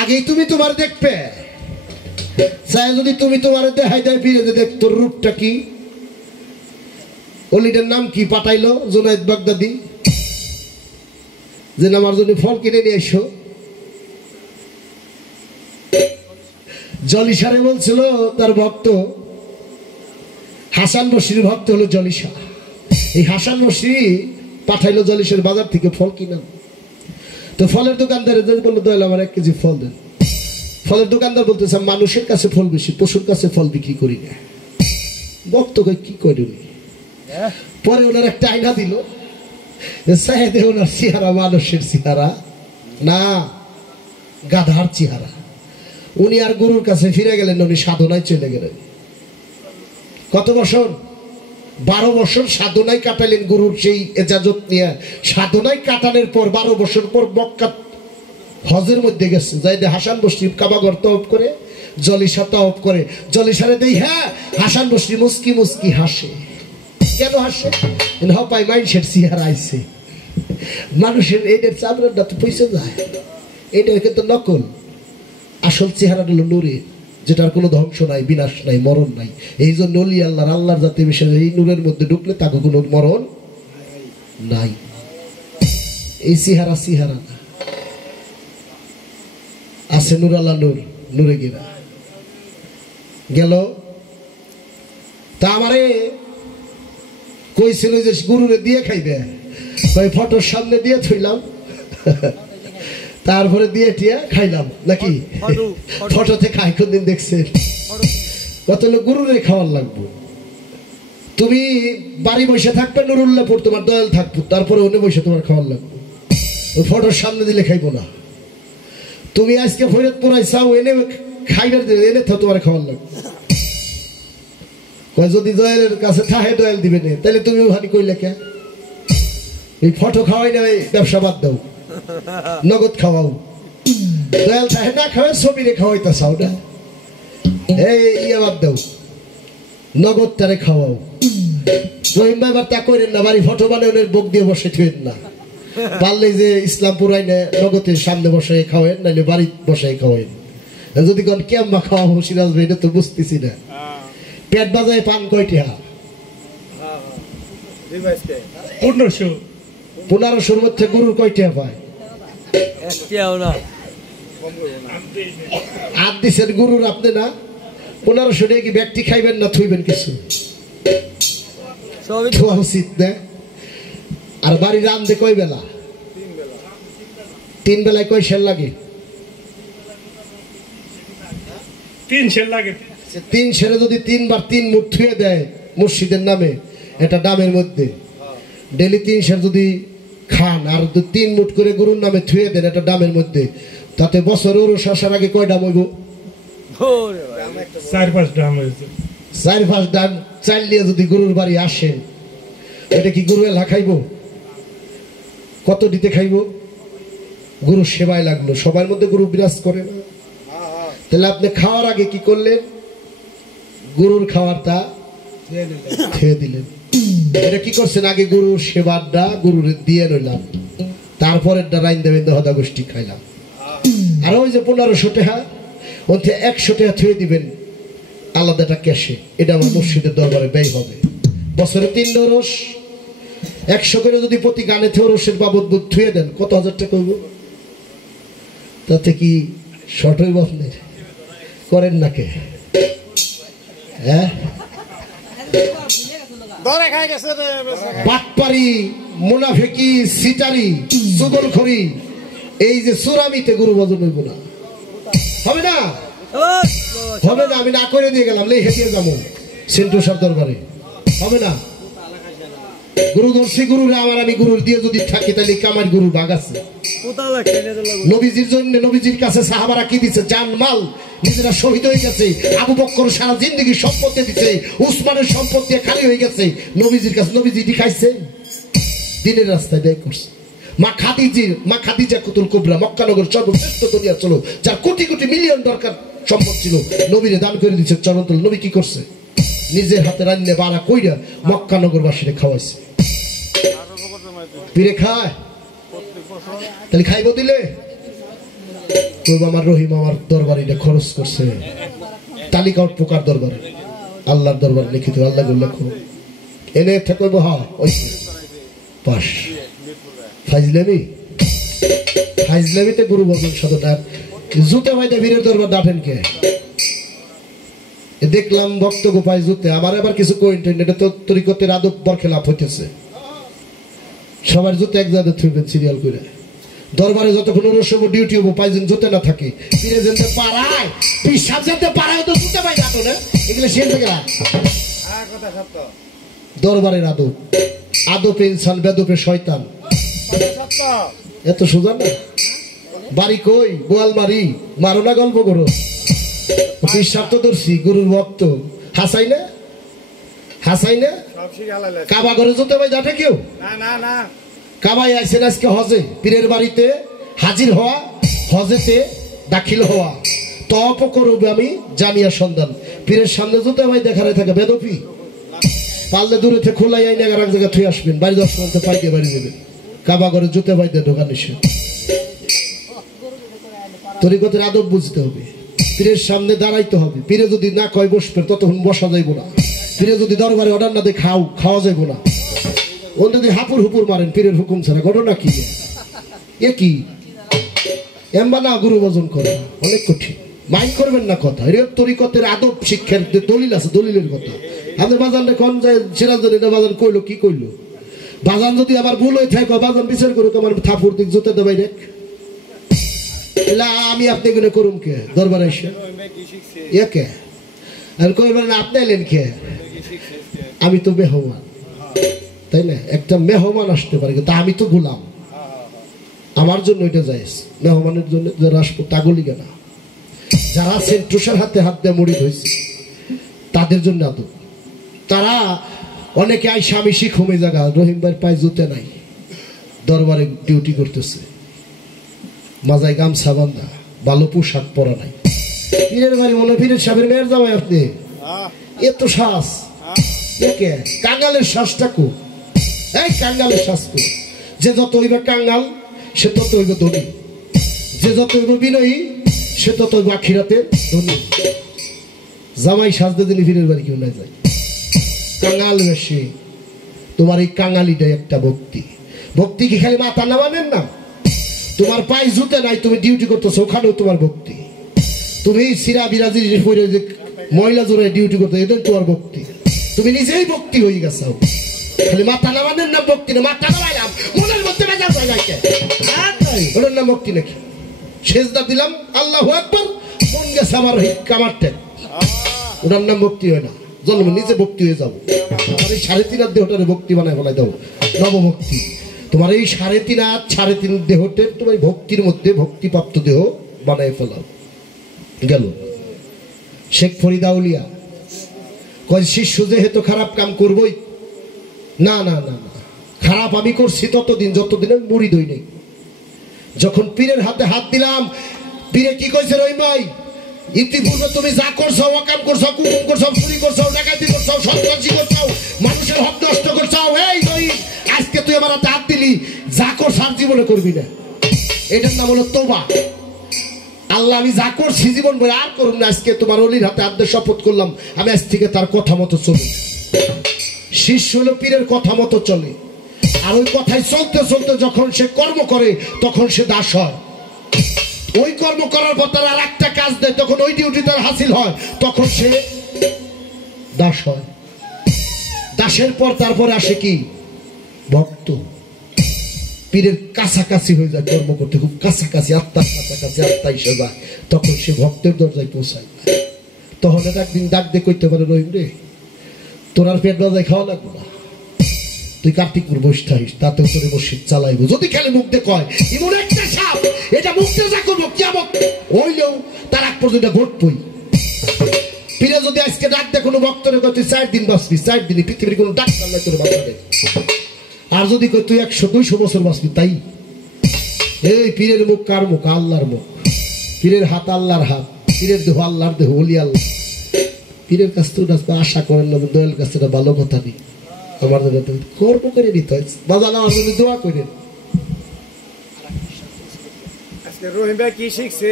আগেই তুমি তোমার দেখবে, চাই যদি তুমি তোমার দেখাই দেয় ফিরে দেখ তোর রূপটা কি, অলিটার নাম কি পাঠাইলো জুনায়েদ বাগদাদি, যে আমার জন্য ফল কিনে নিয়ে এসো, জলিসারে বলছিল তার ভক্ত হাসান বশির ভক্ত হলো জলিসা, এই হাসান বশির পাঠাইলো জলিসের বাজার থেকে ফল কিনা, তো ফলের দোকানদারে বললো দয়াল আমার 1 কেজি ফল দেন, ফলের দোকানদার বলতেছে মানুষের কাছে ফল বেশি, পশুর কাছে ফল বিক্রি করি না, ভক্ত কি করি, পরে ওনার একটা আয়না দিল, ওনার চেহারা মানুষের চেহারা না, গাধার চেহারা, উনি আর গুরুর কাছে ফিরে গেলেন, উনি সাধনায় চলে গেলেন। কত বছর? 12 বছর সাধনায় কাটালেন গুরুর সেই এজাজত নিয়ে, সাধনায় কাটানোর পর 12 বছর পর মক্কা হজের মধ্যে গেছে, যাই হাসান বসরি কাবাগর তওয়াফ করে, জলিসা তওয়াফ করে, জলিসারে দেই হ্যাঁ হাসান বসরি মুস্কি মুস্কি হাসে, কেন হাসে, হপাই মানুষের চেহারা আইছে, মানুষের এদের চামড়াটা তো পয়সা যায়, এটা কিন্তু নকল, আসল চেহারা হলো নূরে, যেটার কোনো ধ্বংস নাই, বিনাশ নাই, মরণ নাই, এই জন্য অলি আল্লাহর জাতি বিষয় এই নূরের মধ্যে ঢুকলে তাকে কোনো মরণ নাই, এই চেহারা না, আছে নূর আল্লাহ নূর, নূরে গিরা গেল। তা আমারে কইছিল যে গুরুরে দিয়ে খাইবে, ওই ফটোর সামনে দিয়ে থইলাম, তারপরে দিয়ে টিয়া খাইলাম নাকি, ফটোতে খাই কোনদিন দেখছেন, কত লোক গুরুরে খাওয়ার লাগবো, তুমি বাড়ি বসে থাকবে নুরুল্লাহপুর তোমার দয়াল থাকবো, তারপরে ওনে বসে তোমার খাওয়ার লাগবো, ওই ফটোর সামনে দিলে খাইবো না, তুমি আজকে ফরিদপুর আইসাও এনে খাইবার দিলে এনে তোমার খাওয়ার লাগবে, যদি দয়ালের কাছে থাহে দয়াল দিবে না, তাহলে তুমি ওখানে কইলে কে, এই ফটো খাওয়াই না, ব্যবসা বাদ দাও, নগদ খাওয়াও, দয়াল থাহে না খাওয়াই ছবিরে খাওয়াইতা চাও না, এই ইয়ে বাদ দাও, নগদ তারে খাওয়াও। রহিম ভাই তা করেন না, বাড়ি ফটো বানানোর বুক দিয়ে বসে থুয়েন না, পারলে যে ইসলামপুর আইনে নগদের সামনে বসে খাওয়েন, নাহলে বাড়ি বসে খাওয়েন, যদি কোন কেম্বা খাওয়াবো সিরাজ ভাই এটা তো বুঝতেছি না। পেট বাজায় পান কয়টা? 1500 মধ্যে গরুর কয়টা পায়? আর দিচ্ছেন গরুর আপনি না 1500 টাকা কি ব্যক্তি খাইবেন না থুইবেন কিছু থোয়া উচিত না। আর বাড়ি রান্ধে কয় বেলা? 3 বেলায় কয় সের লাগে? 3 সের লাগে। 3 সেরে যদি 3 বার 3 মুঠ থুয়ে দেয় মসজিদের নামে এটা ডামের মধ্যে, ডেলি 3 সের যদি খান আর 3 মুঠ করে গরুর নামে থুয়ে দেন এটা ডামের মধ্যে, তাতে বছর ওরস আসার আগে কয় ডাম হইব? 4-5 ডাম হয়েছে। 4-5 ডাম চাল নিয়ে যদি গরুর বাড়ি আসেন এটা কি গরু এলা খাইব? কত দিতে খাইব? গরু সেবায় লাগলো, সবার মধ্যে গরু বিরাজ করে না। তাহলে আপনি খাওয়ার আগে কি করলেন? গরুর খাওয়ারটা খেয়ে দিলেন। এটা কি করছেন? আগে গরুর সেবারটা গরুর দিয়ে নিলাম, তারপরের রাইন দেবেন হদা গোষ্ঠী খাইলাম। আর ওই যে 1500 টাকা ওতে 100 টাকা থুয়ে দিবেন আলাদাটা ক্যাশে, এটা আমার মসজিদের দরবারে ব্যয় হবে। বছরে 3 ওরস 100 করে যদি প্রতি গানে ওরসের বাবদ বুধ থুয়ে দেন কত হাজার টাকা হইব? তাতে কি শর্ট হইব? আপনি করেন না কে? হ্যাঁ, বাটপারি, মুনাফিকি, সিটারি, চুগলখড়ি, এই যে সুরামিতে গরু বজন হইব না, হবে না, হবে না। আমি না করে দিয়ে গেলাম লে হেঁটিয়ে যাবো সেন্টু সার দরবারে, হবে না। গরু ধরছি গরুরে আমার, আমি গরুর দিয়ে যদি থাকি তাহলে কামার গরু ভাগ আছে। নবীজির জন্য নবীজির কাছে সাহাবারা কি দিচ্ছে? জান মাল নিজেরা শহীদ হয়ে গেছে। আবু বকর সারা জিন্দগি সম্পত্তি দিচ্ছে, উসমানের সম্পত্তি খালি হয়ে গেছে। নবীজির কাছে নবীজি খাইছে, দিনের রাস্তায় ব্যয় করছে। মা খাদিজা কুতুল কুবরা মক্কানগর সর্বশ্রেষ্ঠ দুনিয়া ছিল, যার কোটি কোটি মিলিয়ন দরকার সম্পদ ছিল, নবীরে দান করে দিচ্ছে চরণতল। নবী কি করছে? নিজের হাতে রান্নে বাড়া কইরা মক্কানগরবাসীরে খাওয়াইছে। পীরে খায় তাহলে খাইব দিলে আমার রহিম আমার দরবারে খরচ করছে, তালিকা প্রকার দরবারে আল্লাহর দরবারে লিখিত, আল্লাহ লেখো এনে একটা কইব হ্যাঁ ওই পাশ ফাইজলামিতে গুরু বজন সদর জুতে ভাইতে বীরের দরবার ডাটেন কে? দেখলাম ভক্ত গোপায় জুতে আমার আবার কিছু কইন্টেন, এটা তো তরিকতের আদব বরখেলাপ হইতেছে। সবার জুতে এক জায়গায় থুইবেন সিরিয়াল করে। দরবারে যতক্ষণ ওরসব ডিউটি হবো পাইজন জুতে না থাকে, ফিরে যেতে পারায় পিসাব যেতে পারায় তো জুতে পাই যাতো না, এগুলো শেষ হয়ে গেল। দরবারের আদব, আদপে ইনসান বেদপে শয়তান, এত সোজা না। বাড়ি কই? গোয়ালমারি, মারো না গল্প করো। পিসাব তো ধরছি গুরুর ভক্ত, হাসাই না হাসাই না। কাবা ঘরে জুতে পাই যাতে কেউ কাবাই আইসেন আজকে হজে, পীরের বাড়িতে হাজির হওয়া, হজেতে দাখিল হওয়া, তপ করবে আমি জানিয়া সন্ধান। পীরের সামনে জুতে ভাই দেখারে থাকে বেদপি, পারলে দূরে থেকে খোলাই আইনে এক জায়গায় থুয়ে আসবেন, বাড়ি 10 মধ্যে পাইতে বাড়ি দেবেন। কাবা ঘরে জুতে ভাই দিয়ে ঢোকা নিষেধ। তরিকতের আদব বুঝতে হবে, পীরের সামনে দাঁড়াইতে হবে। পীরে যদি না কয় বসবেন ততক্ষণ বসা যাইব না। পীরে যদি দরবারে অর্ডার না দিয়ে খাওয়া যাইব না। ও যদি হাপুর হুপুর মারেন পীরের হুকুম ছাড়া, ঘটনা কি? এ কি এমবা না গুরু বজন করা অনেক কঠিন। মাইন্ড করবেন না কথা, এর তরিকতের আদব শিক্ষার দলিল আছে, দলিলের কথা। আমাদের বাজানটা কোন যায় সিরাজদৌলি বাজান কইলো কি কইলো, বাজান যদি আবার ভুল হয়ে থাকে বাজান বিচার করুক, আমার থাপুর দিক জুতে দেবাই রেখ। আমি আপনি এগুলো করুম কে? দরবারে এসে একে আর কইবেন না আপনি এলেন কে? আমি তো মেহমান, তাই না? একটা মেহমান আসতে পারে, কিন্তু আমি তো গোলাম, আমার জন্য এটা যাইস। মেহমানের জন্য তাগলি কেনা যারা সেন্ট্রোসের হাতে হাত দিয়ে মুড়ি ধরেছে তাদের জন্য আদব। তারা অনেকে আই স্বামী শিখুমে জায়গা রহিম ভাইয়ের পায়ে জুতে নাই, দরবারে ডিউটি করতেছে, মাজায় গামছা বান্ধা, ভালো পোশাক পরা নাই। পীরের বাড়ি মনে পীরের সাহেবের মেয়ের জামাই আপনি, এত শ্বাস কাঙ্গালের শ্বাসটা কো, এই কাঙ্গালের শ্বাস কো। যে যত হইবে কাঙ্গাল সে তত হইবে ধনী, যে যত হইবে বিনয়ী সে তত আখিরাতে ধনী। জামাই সাজতে দিলে ফিরের বাড়ি কেউ না যায়, কাঙাল বেশি। তোমার এই কাঙালিটাই একটা ভক্তি। ভক্তি কি খালি মাথা নামানের না? তোমার পায়ে জুতে নাই, তুমি ডিউটি করতেছো, ওখানেও তোমার ভক্তি। তুমি সিরা বিরাজি পরে যে মহিলা জোরে ডিউটি করতে, এটাই তোমার ভক্তি। তুমি নিজেই ভক্তি হয়ে গেছো। খালি মাথা নামানের নাম ভক্তি না, মাথা নামাইলাম মনের মধ্যে বেজার হয়ে যায়, ওটার নাম ভক্তি নাকি? সেজদা দিলাম আল্লাহু আকবার, মন গেছে আমার কামার টেক, ওটার নাম ভক্তি হয় না। জন্ম নিজে ভক্তি হয়ে যাবো। আমার এই 3.5 হাত দেহটারে ভক্তি বানায় ফেলাই দাও, নবভক্তি। তোমার এই 3.5 হাত 3.5 দেহটে তোমার ভক্তির মধ্যে ভক্তিপ্রাপ্ত দেহ বানায় ফেলাও। গেল শেখ ফরিদ আউলিয়া কয় শিষ্য যেহেতু খারাপ কাম করবই না, না না না, খারাপ আমি করছি ততদিন যতদিন আমি মুরিদ হই নাই। যখন পীরের হাতে হাত দিলাম, পীরে কি কইছে, রহিমাই ইতিপূর্বে তুমি যা করছো, ওয়াকাম করছো, কুকুম করছো, চুরি করছো, ডাকাতি করছো, সন্ত্রাসী করছো, মানুষের হক নষ্ট করছো, এই রহিম আজকে তুই আমার হাতে হাত দিলি, যা করছ আর জীবনে করবি না। এটার নাম হলো তোবা। আল্লাহ আমি যা করছি জীবন ভরে আর করুন না, আজকে তোমার অলির হাতে হাত দিয়ে শপথ করলাম আমি আজ থেকে তার কথা মতো চলি। শিষ্য হলো পীরের কথা মতো চলে, আর ওই কথায় চলতে চলতে যখন সে কর্ম করে তখন সে দাস হয়। ওই কর্ম করার পর তার আর একটা কাজ দেয়, তখন ওই ডিউটি তার হাসিল হয়, তখন সে দাস হয়। দাসের পর তারপরে আসে কি? ভক্ত। পীরের কাছাকাছি হয়ে যায়, কর্ম করতে খুব কাছাকাছি, আত্মার কাছাকাছি আত্মা এসে যায়, তখন সে ভক্তের দরজায় পৌঁছায়। তখন একদিন ডাক দিয়ে কইতে পারে, রহিম রে তোর আর পেট বাজায় খাওয়া লাগবে না, তুই কার্তিকপুর বসে থাকিস, তাতেও তোরে মসজিদ চালাইবো। যদি খালি মুখ দিয়ে কয় এমন একটা সাপ, এটা মুখ দিয়ে যা করবো কিয়ামত হইলেও তার আগ পর্যন্ত ঘটবই। পীরে যদি আজকে ডাক দেয় কোনো ভক্তরে কয় তুই 4 দিন বাঁচবি, 4 দিনই পৃথিবীর কোনো ডাক্তার নাই তোর বাঁচাবে। আর যদি কয় তুই 100-200 বছর বাঁচবি, তাই এই পীরের মুখ কার মুখ? আল্লাহর মুখ। পীরের হাত আল্লাহর হাত, পীরের দেহ আল্লাহর দেহ, ওলি আল্লাহ। পীরের কাছ থেকে আশা করেন না, দয়াল কাছে ভালো কথা নেই। আমার কর্ম করে নিতে হয়, বাজানো আমার জন্য দোয়া করেন। রহিম ভাই কি শিখছে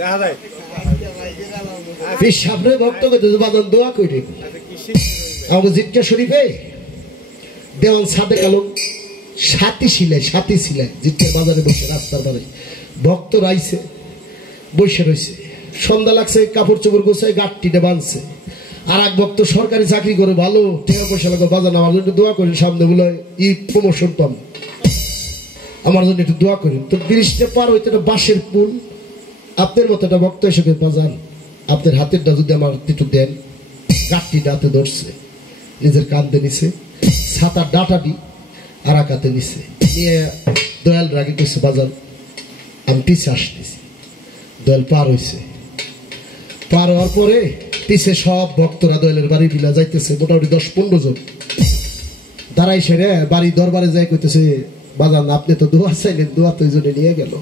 দেখা যায়, সামনে ভক্ত করতে বাজান দোয়া করেন। আমাকে জিজ্ঞা শরীফে দেওয়ান সাদেক আলম সাথী ছিলেন জিজ্ঞার বাজারে বসে, রাস্তার বারে ভক্ত রাইছে বসে রয়েছে, সন্ধ্যা লাগছে, কাপড় চোপড় গোছায় গাঁটটিটা বাঁধছে। আর এক ভক্ত সরকারি চাকরি করে, ভালো টাকা পয়সা লাগে, বাজান আমার জন্য দোয়া করেন, সামনে বলে ঈদ প্রমোশন পাম, আমার জন্য একটু দোয়া করেন। তো ব্রিজটা পার হইতে একটা বাঁশের পুল, আপনার মতো একটা ভক্ত হিসেবে বাজান আপনার হাতেরটা যদি আমার একটু দেন। গাঁটটিটা হাতে ধরছে, নিজের কান্দে নিছে, ছাতার ডাটাটি আর এক হাতে নিছে, নিয়ে দয়াল রাগে করছে, বাজান আমি পিছিয়ে আসতেছি। দয়াল পার হয়েছে, পার হওয়ার পরে পিছে সব ভক্তরা দয়ালের বাড়ি বিলা যাইতেছে, মোটামুটি 10-15 জন দাঁড়াই সেরে বাড়ি দরবারে যাই কইতেছে, বাজান আপনি তো দোয়া চাইলেন, দোয়া তো এই জন্য নিয়ে গেল।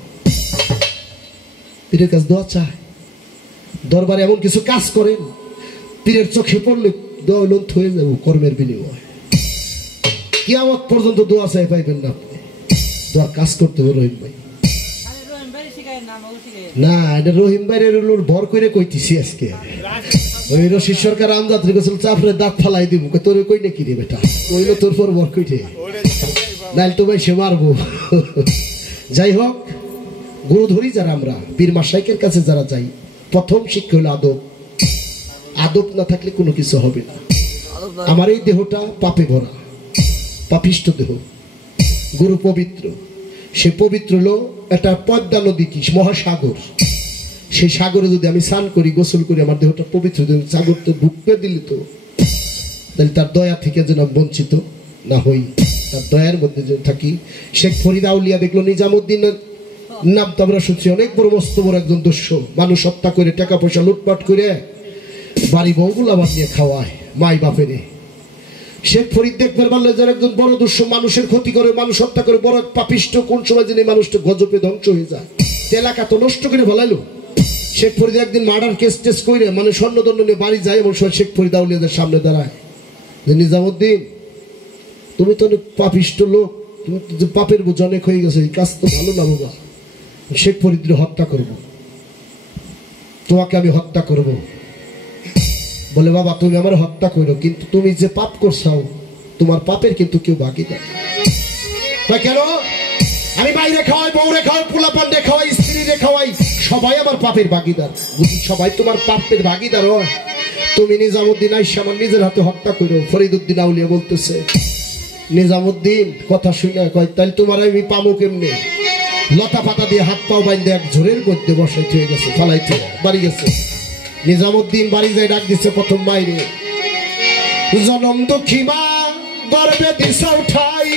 পীরের কাছে দোয়া চায়, দরবারে এমন কিছু কাজ করেন পীরের চোখে পড়লে দোয়া লুণ্ঠ হয়ে যাবো কর্মের বিনিময়। কিয়ামত পর্যন্ত দোয়া চাই পাইবেন না, আপনি দোয়ার কাজ করতে হবে। রহিম ভাই না, এটা রহিম ভাইয়ের ভর করে কইতেছি আজকে। ওই রশিদ সরকার আমদাত্রী গোসল চাপড়ে দাঁত ফালাই দিব, তোর কই না কি রে বেটা, কইলো তোর পর ভর কইটে নাইল তো ভাই সে মারবো। যাই হোক, গুরু ধরি যারা আমরা, পীর মাশাইখের কাছে যারা যাই, প্রথম শিক্ষা হলো আদব। আদব না থাকলে কোনো কিছু হবে না। আমার এই দেহটা পাপে ভরা, পাপিষ্ট দেহ, গুরু পবিত্র, সে পবিত্র হলো একটা পদ্মা নদী, কি মহাসাগর, সেই সাগরে যদি আমি স্নান করি, গোসল করি, আমার দেহটা পবিত্র, সাগরতে ঢুকতে দিলে তো তাহলে তার দয়া থেকে যেন বঞ্চিত না হই, তার দয়ার মধ্যে যেন থাকি। শেখ ফরিদ আউলিয়া দেখলো নিজামুদ্দিন নাম তো আমরা শুনছি, অনেক বড় মস্ত বড় একজন দস্যু, মানুষ হত্যা করে, টাকা পয়সা লুটপাট করে বাড়ি বউগুলা বানিয়ে খাওয়ায় মাই বাপেরে। শেখ ফরিদ দেখবার পারলে যারা একজন বড় দস্যু, মানুষের ক্ষতি করে, মানুষ হত্যা করে, বড় পাপিষ্ট, কোন সময় যিনি মানুষটা গজবে ধ্বংস হয়ে যায়, এলাকা তো নষ্ট করে ফেলাইলো। শেখ ফরিদ একদিন মার্ডার কেস টেস করে মানে স্বর্ণদণ্ড নিয়ে বাড়ি যায়, এমন সময় শেখ ফরিদ আউলিয়াদের সামনে দাঁড়ায় যে, নিজামুদ্দিন তুমি তো অনেক পাপিষ্ট লোক, তুমি তো পাপের বোঝ অনেক হয়ে গেছে, এই কাজ তো ভালো না বাবা, শেখ ফরিদকে হত্যা করবো। তোমাকে আমি হত্যা করব। বলে বাবা তুমি আমার হত্যা করো, কিন্তু তুমি যে পাপ করছাও তোমার পাপের কিন্তু কেউ বাকি দেয়। কেন? আমি বাইরে খাওয়াই, বউরে খাওয়াই, পোলাপান্ডে খাওয়াই, স্ত্রীরে খাওয়াই, সবাই আমার পাপের ভাগিদার। যদি সবাই তোমার পাপের ভাগিদার হয়, তুমি নিজামুদ্দিন আইসা আমার নিজের হাতে হত্যা করো। ফরিদুদ্দিন আউলিয়া বলতেছে, নিজামুদ্দিন কথা শুনে কয় তাহলে তোমার আমি পাবো কেমনে? লতা পাতা দিয়ে হাত পাও বাইন্দে এক ঝোরের মধ্যে বসাইতে হয়ে গেছে, ফালাইতে বাড়ি গেছে। নিজামুদ্দিন বাড়ি যায়, ডাক দিচ্ছে প্রথম মাইরে, জনম দুঃখী মা গর্বে দিশা উঠাই,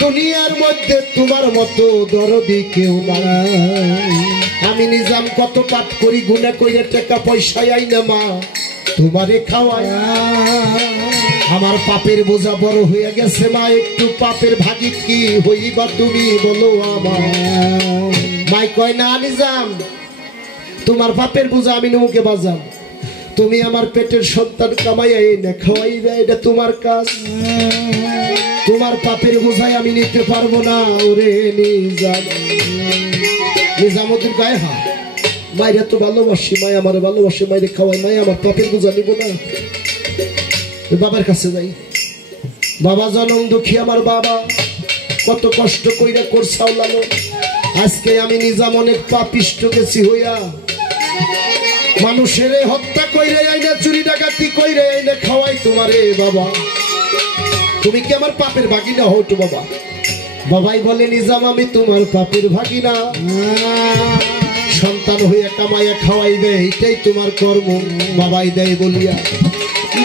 দুনিয়ার মধ্যে তোমার মতো দরদি কেউ নাই। আমি নিজাম কত পাপ করি, গুনে কইরে টাকা পয়সায় আই না মা তোমারে খাওয়াই। আমার পাপের বোঝা বড় হয়ে গেছে মা, একটু পাপের ভাগি কি হইবা তুমি বলো আমার। মাই কয় না নিজাম, তোমার পাপের বোঝা আমি মুখে বাজাম, তুমি আমার পেটের সন্তান কামাইয়া এনে খাওয়াইবে, এটা তোমার কাজ। তোমার পাপের বোঝাই আমি নিতে পারবো না। ওরে নিজাম, নিজামুদ্দিন গায়ে হা মাইরে তো ভালোবাসি, মাই আমার ভালোবাসি, মাইরে খাওয়াই, মাই আমার পাপের বোঝা নিব না। বাবার কাছে যাই, বাবা জনম দুঃখী আমার বাবা, কত কষ্ট কইরা করছাও লালো, আজকে আমি নিজাম অনেক পাপিষ্ট গেছি হইয়া, মানুষের হত্যা কইরে আইনা, চুরি ডাকাতি কইরে আইনা খাওয়াই তোমারে বাবা, তুমি কি আমার পাপের ভাগিনা হও তো বাবা? বাবাই বলে নিজাম আমি তোমার পাপের ভাগিনা, সন্তান হইয়া কামাইয়া খাওয়াইবে এটাই তোমার কর্ম। বাবাই দেয় বলিয়া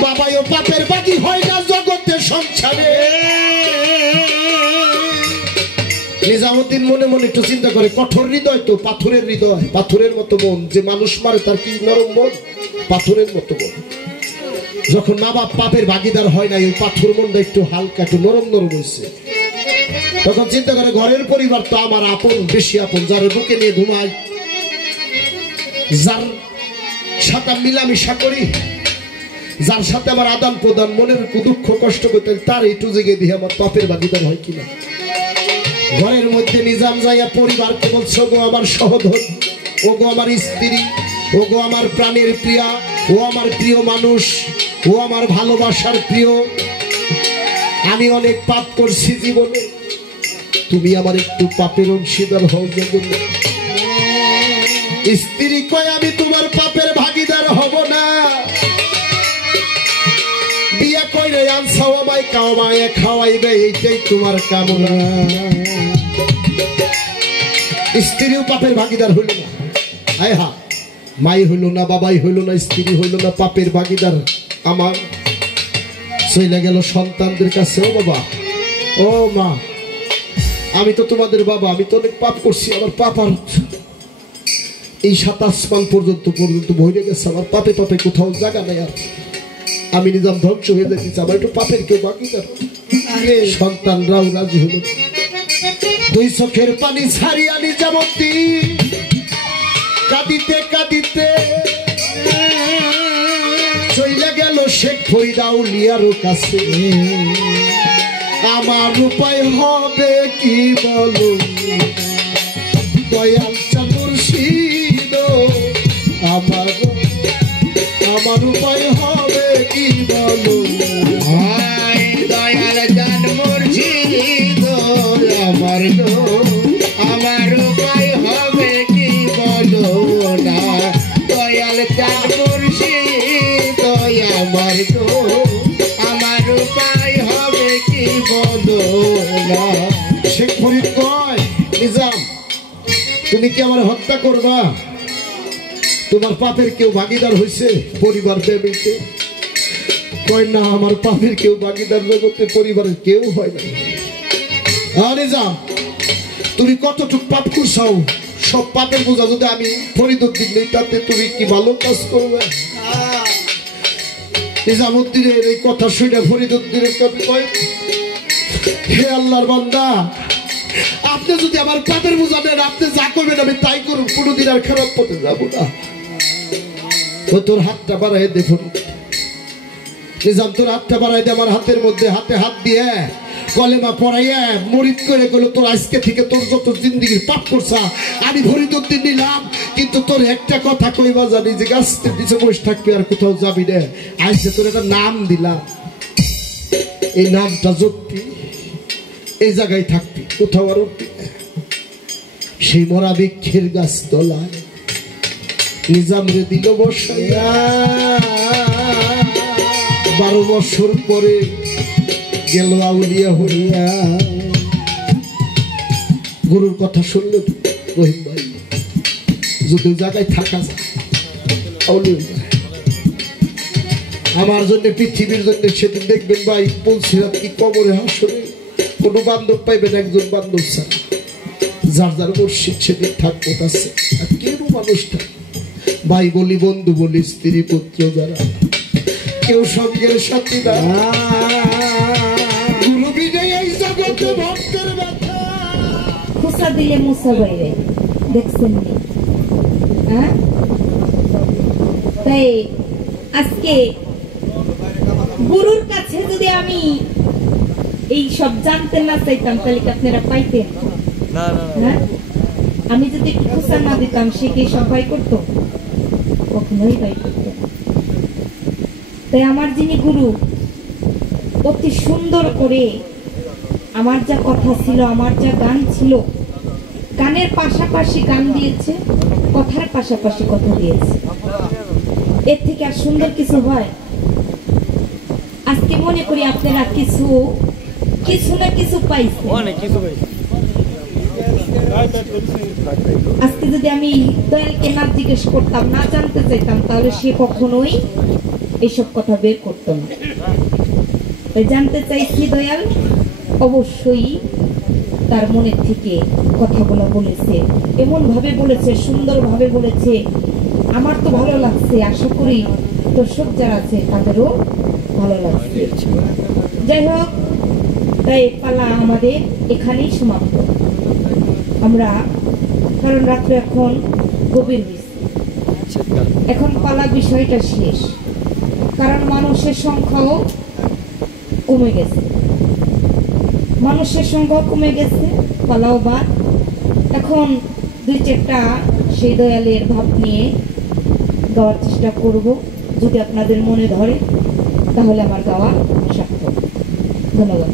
বাবাইও পাপের ভাগি হয় না জগতে সংসারে। নিজামুদ্দিন মনে মনে একটু চিন্তা করে, কঠোর হৃদয় তো, পাথরের হৃদয়, পাথরের মতো মন, যে মানুষ মারে তার কি নরম মন, পাথরের মতো মন। যখন মা বাপ পাপের ভাগিদার হয় না, ওই পাথর মনটা একটু হালকা, একটু নরম নরম হয়েছে। তখন চিন্তা করে ঘরের পরিবার তো আমার আপন, বেশি আপন, যার বুকে নিয়ে ঘুমাই, যার সাথে মিলামিশা করি, যার সাথে আমার আদান প্রদান, মনের দুঃখ কষ্ট করতে, তার একটু জেগে দিয়ে আমার পাপের ভাগিদার হয় কিনা। ঘরের মধ্যে নিজাম যাইয়া পরিবারকে বলছে, গো আমার সহোদর, ও গো আমার স্ত্রী, ও গো আমার প্রাণের প্রিয়া, ও আমার প্রিয় মানুষ, ও আমার ভালোবাসার প্রিয়, আমি অনেক পাপ করছি জীবনে, তুমি আমার একটু পাপের অংশীদার হও। জগৎ স্ত্রী কয় আমি তোমার পাপের ভাগিদার হব না, বিয়ে কইরে আনছাও আমায় কামাইয়া খাওয়াইবে, এইটাই তোমার কামনা। স্ত্রীও পাপের ভাগিদার হইল না, আয় হা, মাই হইল না, বাবাই হইল না, স্ত্রী হইল না, পাপের ভাগিদার আমার। চলে গেল সন্তানদের কাছে, ও বাবা, ও মা, আমি তো তোমাদের বাবা, আমি তো অনেক পাপ করছি, আমার পাপ আর এই 7 আসমান পর্যন্ত বইরে গেছে, আমার পাপে পাপে কোথাও জায়গা নেই আর, আমি নিজাম ধ্বংস হয়ে যেতেছি, আমার একটু পাপের কেউ বাকি না। সন্তানরাও রাজি হলো, 2 চোখের পানি ছাড়িয়া নিজামুদ্দিন কাঁদিতে কাঁদিতে চলে গেল শেখ ফরিদ আউলিয়ার কাছে। আমার উপায় হবে কি বলো দয়াল মুর্শিদ, আমার উপায় হবে কি বলো, দয়াল চাঁদ মুর্শিদ আমার উপায় হবে কি বলো না, দয়াল চাঁদ মুর্শিদ আমার উপায় হবে কি বলো না। শেখ ফরিদ কয়, নিজাম তুমি কি আমার হত্যা করবা? তোমার পাপের কেউ ভাগিদার হয়েছে পরিবার প্রেমিতে? কয় না, আমার পাপের কেউ ভাগিদার জগতে পরিবারের কেউ হয় না। নিজাম তুমি কতটুক পাপ করছাও, সব পাপের বোঝা যদি আমি ফরিদুদ্দিন নেই, তাতে তুমি কি ভালো কাজ করবে? নিজামুদ্দিনের এই কথা শুনে ফরিদুদ্দিনের কয়, হে আল্লাহর বান্দা, আপনি যদি আমার পাপের বোঝা নেন, আপনি যা করবেন আমি তাই করুন, কোনোদিন আর খারাপ পথে যাবো না। ও তোর হাতটা বাড়াই দে ফরিদ, নিজাম তোর হাতটা বাড়াই দে। আমার হাতের মধ্যে হাতে হাত দিয়ে কলেমা পড়াইয়া মরিদ করে গেল তোর আজকে থেকে তোর যত জিন্দগির পাপ করছা আমি ফরিদউদ্দিন নিলাম, কিন্তু তোর একটা কথা কইবা জানি যে গাছের নিচে বসে থাকবি আর কোথাও যাবি না। আজকে তোর একটা নাম দিলাম, এই নামটা জপবি, এই জায়গায় থাকবি, কোথাও আর উঠবি না। সেই মরা বৃক্ষের গাছ তলায় নিজাম রে দিল বসাইয়া, 12 বছর পরে গেল আউলিয়া হইয়া। গুরুর কথা শুনলে রহিম ভাই যদি জায়গায় থাকা যায় আউলিয়া হয়ে যায়। আমার জন্য পৃথিবীর জন্য সেদিন দেখবেন ভাই বলছিলাম কি কবরে হাসরে কোনো বান্ধব পাইবেন একজন বান্ধব ছাড়া, যার যার মুর্শিদ সেদিন থাকবো আছে। আর কেউ মানুষটা ভাই বলি বন্ধু বলি স্ত্রী পুত্র যারা কেউ সঙ্গের সাথী না, গুরু বিনয় এই জগতে ভক্তের ব্যথা। খুসা দিলে মুসা বাইরে দেখছেন নি? হ্যাঁ, তাই আজকে গুরুর কাছে যদি আমি এই সব জানতে না চাইতাম তাহলে কি আপনারা পাইতেন? হ্যাঁ, আমি যদি একটু খুসা না দিতাম সে কি সব ভয় করতো? কখনোই ভয় করতো না। তাই আমার যিনি গুরু অতি সুন্দর করে আমার যা কথা ছিল, আমার যা গান ছিল, গানের পাশাপাশি গান দিয়েছে, কথার পাশাপাশি কথা দিয়েছে। এর থেকে আর সুন্দর কিছু হয়? আজকে মনে করি আপনারা কিছু না কিছু পাইছেন। আজকে যদি আমি দয়ালকে না জিজ্ঞেস করতাম, না জানতে চাইতাম, তাহলে সে কখনোই এইসব কথা বের করতো না। তাই জানতে চাইছি দয়াল অবশ্যই তার মনের থেকে কথাগুলো বলেছে, এমন ভাবে বলেছে, সুন্দর ভাবে বলেছে, আমার তো ভালো লাগছে, আশা করি দর্শক যারা আছে তাদেরও ভালো লাগছে। যাই হোক, তাই পালা আমাদের এখানেই সমাপ্ত। আমরা কারণ রাত্রে এখন গভীর হয়েছে, এখন পালা বিষয়টা শেষ, কারণ মানুষের সংখ্যাও কমে গেছে, মানুষের সংখ্যাও কমে গেছে, পালাও বাদ। এখন 2-4টা সেই দয়ালের ভাব নিয়ে গাওয়ার চেষ্টা করব, যদি আপনাদের মনে ধরে তাহলে আমার গাওয়া সার্থক। ধন্যবাদ।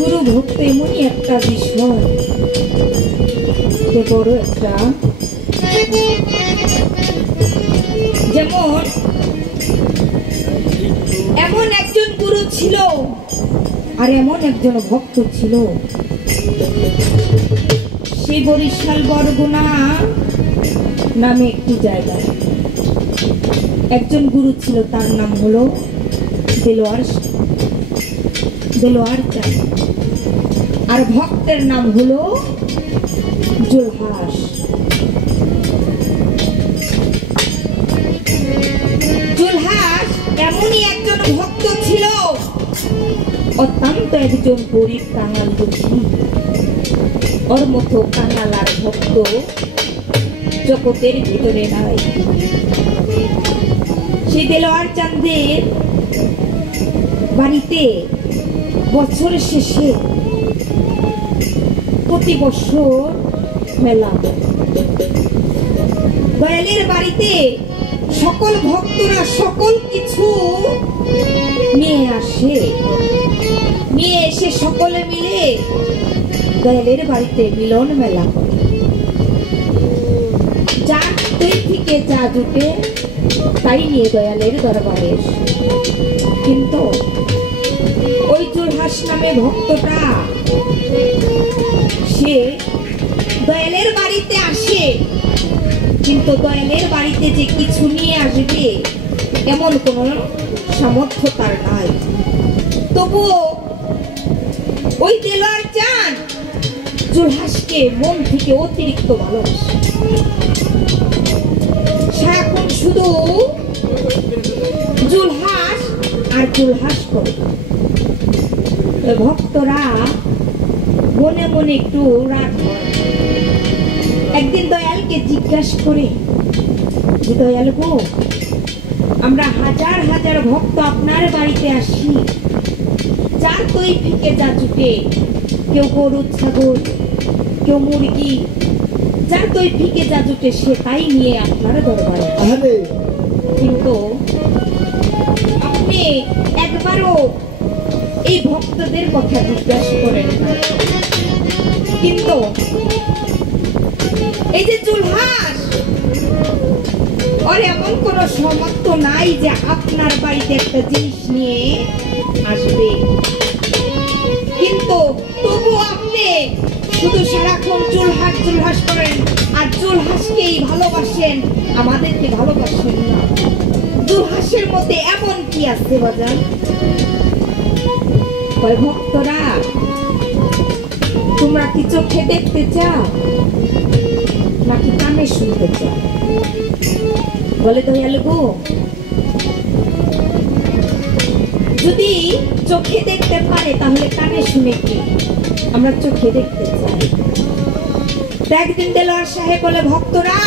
গুরু ভক্ত এমনই একটা বিষয় যে বড় একটা, যেমন এমন একজন গুরু ছিল আর এমন একজন ভক্ত ছিল। সেই বরিশাল বরগুনা নামে একটি জায়গায় একজন গুরু ছিল, তার নাম হলো দেলোয়ার চাঁদ, আর ভক্তের নাম হলো জুলহাস। জুলহাস এমনই একজন ভক্ত ছিল, অত্যন্ত একজন গরিব কাঙাল দুঃখী। ওর মতো কাঙাল আর ভক্ত জগতের ভিতরে নাই। সেই দেলোয়ার চাঁদের বাড়িতে বছর শেষে প্রতি বছর মেলা। দয়ালের বাড়িতে সকল ভক্তরা সকল কিছু নিয়ে আসে, নিয়ে এসে সকলে মিলে দয়ালের বাড়িতে মিলন মেলা করে। যার দুই থেকে যা জুটে তাই নিয়ে দয়ালের দরবারে এসে। কিন্তু ওই জুলহাস নামে ভক্তটা সে দয়ালের বাড়িতে আসে, কিন্তু দয়ালের বাড়িতে যে কিছু নিয়ে আসবে এমন কোন সামর্থ্য তার নাই। তবুও ওই দেলোয়ার চাঁদ জুলহাসকে মন থেকে অতিরিক্ত ভালোবাসে। সারাক্ষণ শুধু জুলহাস আর জুলহাস করে। ভক্তরা মনে মনে একটু রাগ করে। একদিন দয়ালকে জিজ্ঞাসা করে যে, দয়াল গো, আমরা হাজার হাজার ভক্ত আপনার বাড়িতে আসি, যার দই ফিকে যা জুটে, কেউ গরু ছাগল, কেউ মুরগি, যার দই ফিকে যা জুটে সে তাই নিয়ে আপনার দরবারে। কিন্তু আপনি একবারও এই ভক্তদের কথা জিজ্ঞাসা করেন না। কিন্তু এই যে জুলহাস, ওর এমন কোন সামর্থ্য নাই যে আপনার বাড়িতে একটা জিনিস নিয়ে আসবে। কিন্তু তবু আপনি শুধু সারাক্ষণ জুলহাস জুলহাস করেন আর জুলহাসকেই ভালোবাসেন, আমাদেরকে ভালোবাসেন না। জুলহাসের মধ্যে এমন কি আছে বাজার? ভক্তরা, তোমরা কি চোখে দেখতে চাও নাকি কানে শুনতে চাও? বলে দয়াল গো, যদি চোখে দেখতে পারে তাহলে কানে শুনে কি? আমরা চোখে দেখতে চাই। একদিন দেলোয়ার সাহেব বলে, ভক্তরা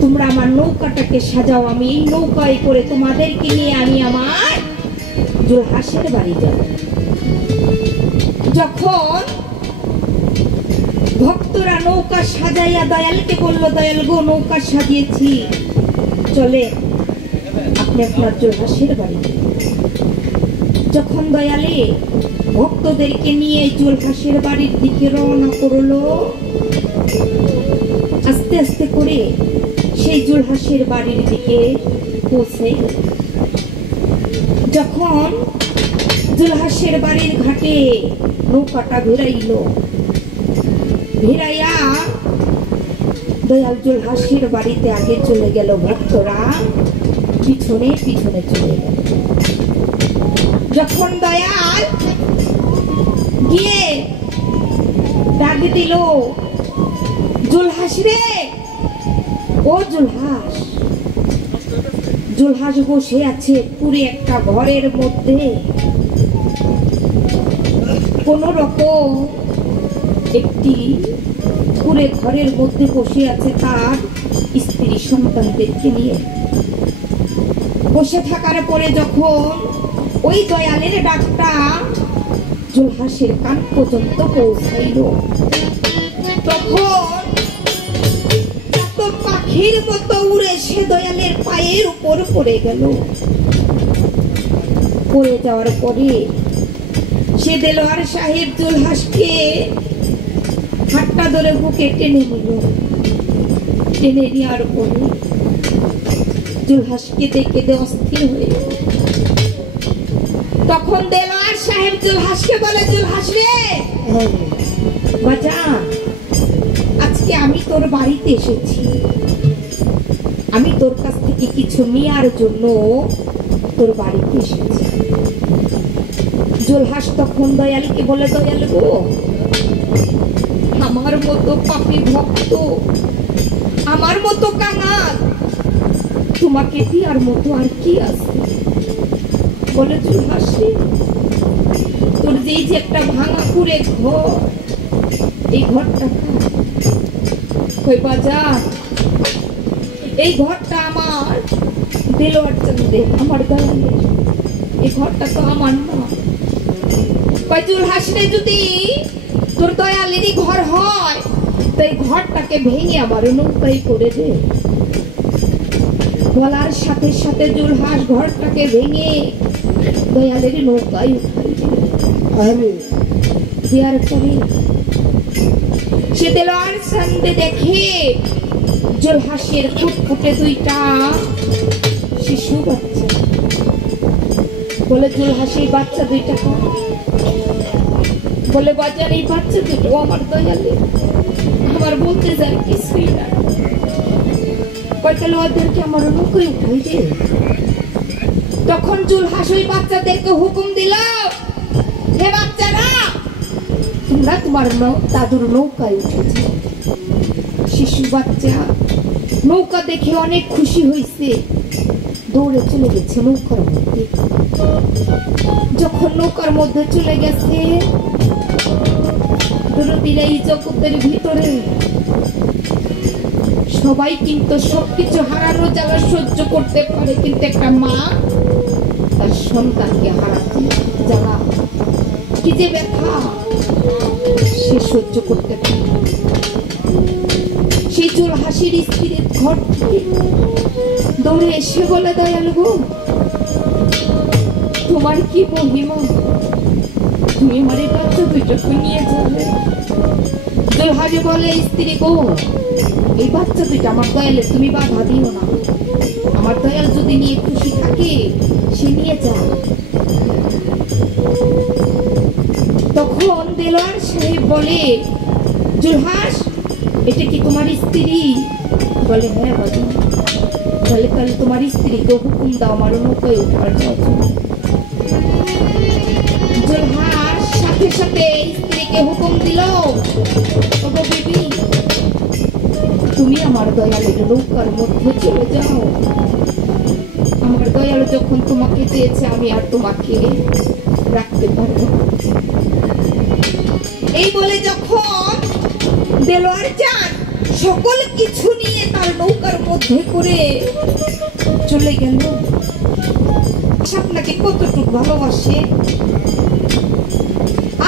তোমরা আমার নৌকাটাকে সাজাও, আমি এই নৌকায় করে তোমাদেরকে নিয়ে আমি আমার জুলহাসের বাড়ি যাব। যখন ভক্তরা নৌকা সাজাইয়া দয়ালকে বললো, দয়াল গো, নৌকা সাজিয়েছি, চলে আপনি আপনার জুলহাসের বাড়ি। যখন দয়ালে ভক্তদেরকে নিয়ে জুলহাসের বাড়ির দিকে রওনা করলো, আস্তে আস্তে করে সেই জুলহাসের বাড়ির দিকে পৌঁছে। যখন জুলহাসের বাড়ির ঘাটে নৌকাটা ঘুরাইল, ঘিরাইয়া দয়াল জুলহাসের বাড়িতে আগে চলে গেল, ভক্তরা পিছনে পিছনে চলে গেল। যখন দয়াল গিয়ে ডাক দিল, জুলহাস রে, ও জুলহাস। জুলহাস বসে আছে পুরো একটা ঘরের মধ্যে, কোন রকম একটি পুরো ঘরের মধ্যে বসে আছে তার স্ত্রী সন্তানদেরকে নিয়ে। বসে থাকার পরে যখন ওই দয়ালের ডাকটা জুলহাসের কান পর্যন্ত পৌঁছাইল, তখন এত পাখির মতো উড়ে সে দয়ালের পায়ের উপর পড়ে গেল। পড়ে যাওয়ার পরে সে দেলোয়ার সাহেব জুলহাসকে হাতটা ধরে বুকে টেনে নিল। টেনে নেওয়ার পরে জুলহাসকে দেখে অস্থির হয়ে গেল। তখন দেলোয়ার সাহেব জুলহাসকে বলে, জুলহাস রে বাজা, আজকে আমি তোর বাড়িতে এসেছি। আমি তোর কাছ থেকে কিছু নেওয়ার জন্য তোর বাড়িতে এসেছি। জুলহাস তখন দয়ালকে বলে, দয়াল গো, আমার মতো পাপী ভক্ত, আমার মতো কাঙাল, তোমাকে দেওয়ার মতো আর কি আছে? বলে, জুলহাস রে, তোর যে একটা ভাঙা কুড়ে ঘর, এই ঘরটা কই বাজার, এই ঘরটা আমার দেলোয়ার চাঁদে, আমার দয়ালের, এই ঘরটা তো আমার না। জুলহাস রে, যদি তোর দয়ালেরই ঘর হয় তো এই ঘরটাকে ভেঙে আবার নৌকাই করে দে। বলার সাথে সাথে জুলহাস ঘরটাকে ভেঙে দয়ালেরই নৌকায় উঠাই দেওয়ার পরে সে দেলোয়ার চাঁদে দেখে জুলহাসের ফুটফুটে দুইটা শিশু বাচ্চা। বলে, জুলহাসের বাচ্চা দুইটা কম? বলে, বাজার এই বাচ্চা দুটো আমার দয়ালে, আমার বলতে যার কিছুই না। তাহলে ওদেরকে আমার নৌকায় উঠাই দে। তখন জুলহাস ওই বাচ্চাদেরকে হুকুম দিল, হে বাচ্চারা, তোমরা তোমার দাদুর নৌকায় উঠেছে। শিশু বাচ্চা নৌকা দেখে অনেক খুশি হয়েছে, দৌড়ে চলে গেছে নৌকার মধ্যে। যখন নৌকার মধ্যে চলে গেছে, এই জগতের ভিতরে সবাই কিন্তু সবকিছু হারানো জ্বালা সহ্য করতে পারে, কিন্তু একটা মা তার সন্তানকে হারাতে জ্বালা কি যে ব্যথা সে সহ্য করতে পারে। সেই জুলহাসের স্ত্রীর ঘর থেকে দৌড়ে এসে বলে, দয়াল গো, তোমার কি মহিমা, তুমি আমার এই বাচ্চা দুইটাকে নিয়ে যাবে। জুলহাস বলে, স্ত্রী গো, এই বাচ্চা দুইটা আমার দয়ালের, তুমি বাধা দিও না। আমার দয়াল যদি নিয়ে খুশি থাকে সে নিয়ে যা। তখন দেলোয়ার সাহেব বলে, জুলহাস, এটা কি তোমার স্ত্রী? বলে, হ্যাঁ বাবা। বলে, তাহলে তোমার স্ত্রীকে হুকুম দাও আমার নৌকায় উঠার জন্য। জুলহাস সাথে সাথে স্ত্রীকে হুকুম দিল, ওগো বিবি, তুমি আমার দয়ালের নৌকার মধ্যে চলে যাও। আমার দয়াল যখন তোমাকে চেয়েছে আমি আর তোমাকে রাখতে পারবো। এই বলে যখন দেলোয়ার চাঁদ সকল কিছু নিয়ে তার নৌকার মধ্যে করে চলে গেল। আপনাকে কতটুকু ভালোবাসে,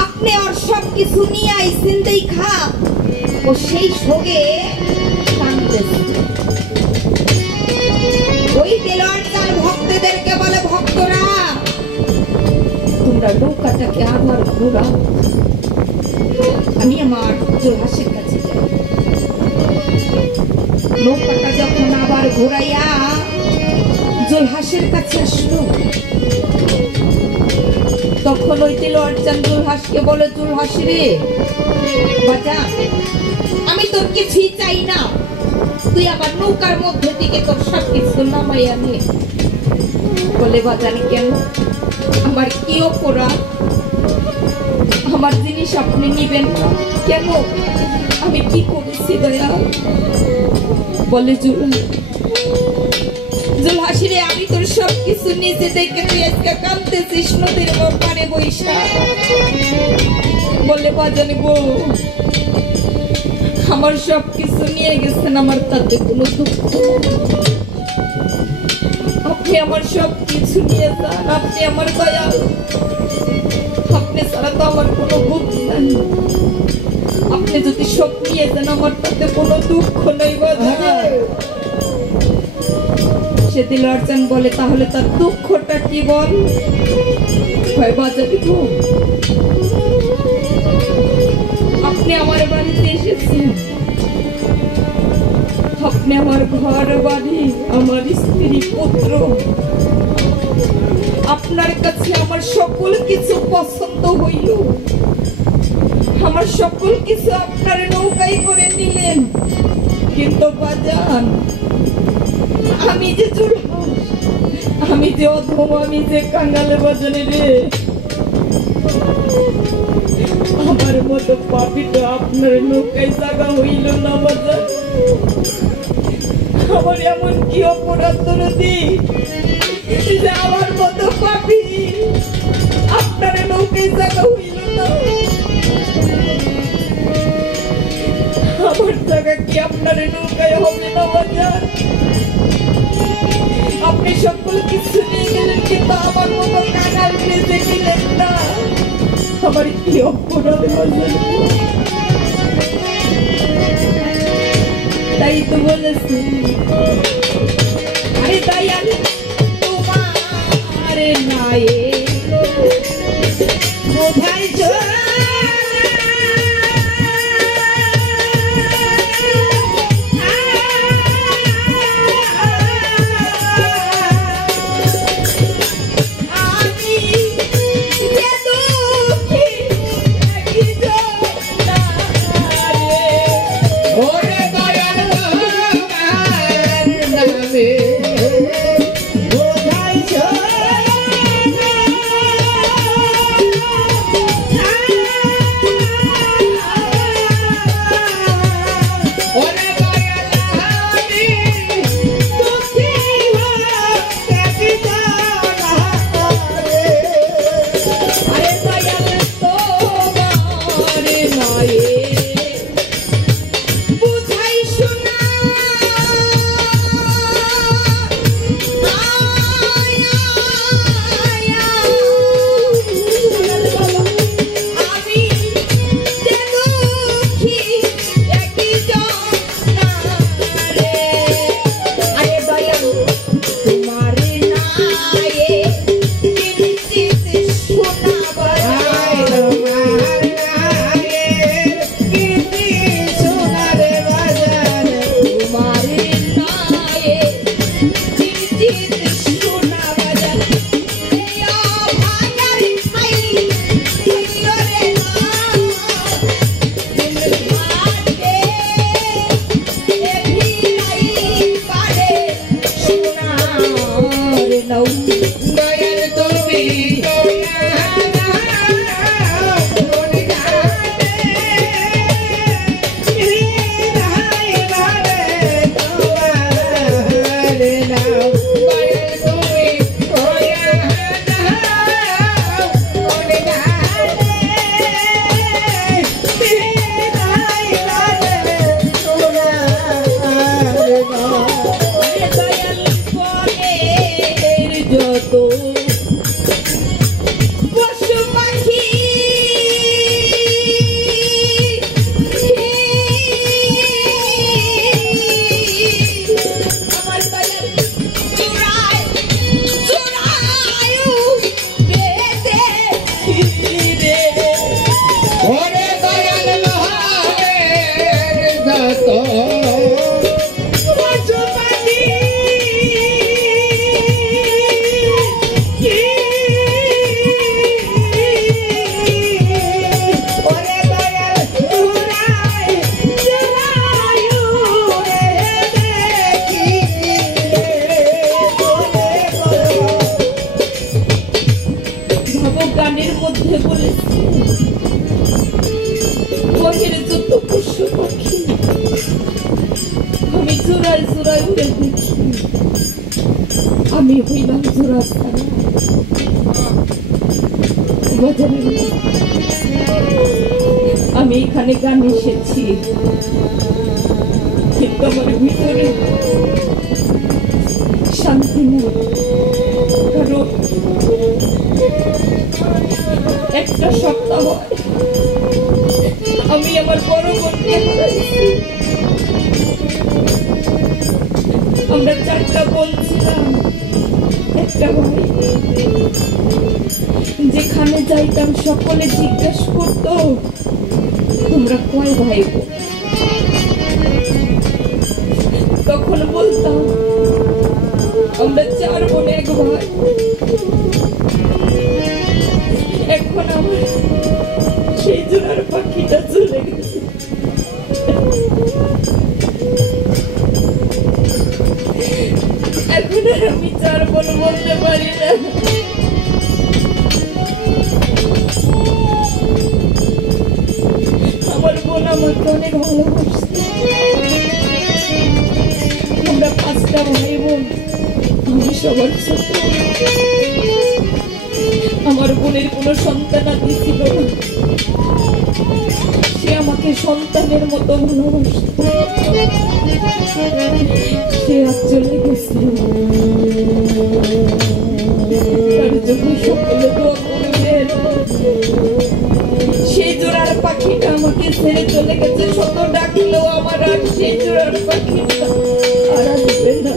আপনি ওর সব কিছু নিয়ে আইসেন দেখা ও সেই সঙ্গে কাঁদতেছে। ওই দেলোয়ার চাঁদ ভক্তদেরকে বলে, ভক্তরা, তোমরা নৌকাটাকে আবার ঘোরাও, আমি আমার জুলহাসের কাছে যাই। নৌকাটা যখন আবার ঘোরাইয়া জুলহাসের কাছে আসলো, তখন ওই দেলোয়ার চাঁদ জুলহাসকে বলে, জুলহাস রে বাজা, আমি তোর কিছুই চাই না, তুই আমার নৌকার মধ্যে থেকে তোর সব কিছু নামাইয়া নে। বলে, বাজারে কেন, আমার কি অপরাধ, আমার জিনিস আপনি নিবেন না কেন, আমি কি করেছি দয়াল? বলে, জুলহাস রে, আমি তোর সব কিছু নিচে দেখে তুই আজকে কাঁদতেছিস নদীর পাড়ে বৈশা। বলে, বাজানে গো, আমার সব কিছু নিয়ে গেছেন, আমার তাতে কোনো দুঃখ নেই। আপনি আমার সব কিছু নিয়ে যান, আপনি আমার দয়াল, আপনি ছাড়া তো আমার কোনো ভুল নাই। আপনি যদি সব নিয়ে যান আমার তাতে কোনো দুঃখ নেই। সে দেলোয়ার চাঁদ বলে, তাহলে তার দুঃখটা কি বল? বাজারে গো, সকল কিছু পছন্দ হইল, আমার সকল কিছু আপনার নৌকায় করে নিলেন, কিন্তু বাজান আমি যে জুলহাস, আমি যে অধম, আমি যে কাঙ্গালে বাজানে রে, আমার মতো পাপিটা আপনার নৌকায় জায়গা হইল না বাজান। আমার এমন কি অপরাধ দরদি যে আমার মতো পাপি আপনার নৌকায় জায়গা হইল না? আমার জায়গা কি আপনার নৌকায় হবে না বাজার? আপনি সকল কিছু নিয়ে গেলেন, কিন্তু আমার মতো কাঙাল বেঁচে গেলেন না। আমার কি অপরাধ বাজার? তাই তো বলেছি, আরে তাই আমি তোমার নায়ে বোঝাই আমি হইলাম জোড়া ছাড়া। আমি এখানে গান এসেছি, কিন্তু আমার ভিতরে শান্তি নেই, কারণ একটা সপ্তাহ আমি আমার বড় বোনকে হারাইছি। আমরা 4টা বোন ছিলাম, একটা ভাই। যেখানে যাইতাম সকলে জিজ্ঞেস করতো তোমরা কয় ভাই বোন? তখন বলতাম আমরা 4 বোন 1 ভাই। এখন আমার সেই জোড়ার পাখিটা চলে গেছে। এখন আর আমি চার বোন বলতে পারি না। আমার বোন আমাকে অনেক ভালোবাসছে। আমরা 5টা ভাই বোন, আমি সবার ছোট। আমার বোনের কোনো সন্তানাদি ছিল না, সে আমাকে সন্তানের মতো ভালোবাসত। সে আজ চলে গেছিল, তার জন্য সকলে দোয়া করবেন। সেই জোড়ার পাখিটা আমাকে ছেড়ে চলে গেছে, শত ডাকলেও আমার আর সেই জোড়ার পাখিটা আর আসবে না।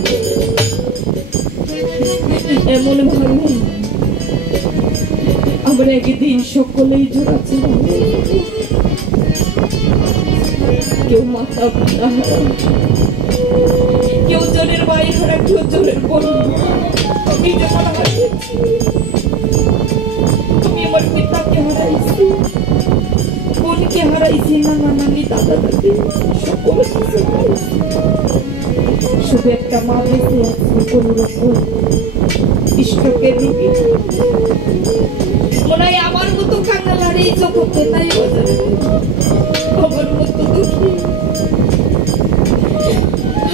এমন ভাবে আমরা একদিন সকলেই জোড়া ছিলাম। কেউ মাথা পিতা হারা, কেউ জোরের ভাই হারা, কেউ জোরের বোন। আমি যখন হারিয়েছি, আমি আমার পিতাকে হারাইছি, বোনকে হারাইছি, নানা নানি দাদা দাদি সকল কিছু হারাইছি। শুধু একটা মা বেঁচে আছে কোন রকম স্ট্রোকের রোগী। মনে হয় আমার মতো কাঙ্গাল আর এই জগতে নাই বাজারে। আমার মতো দুঃখী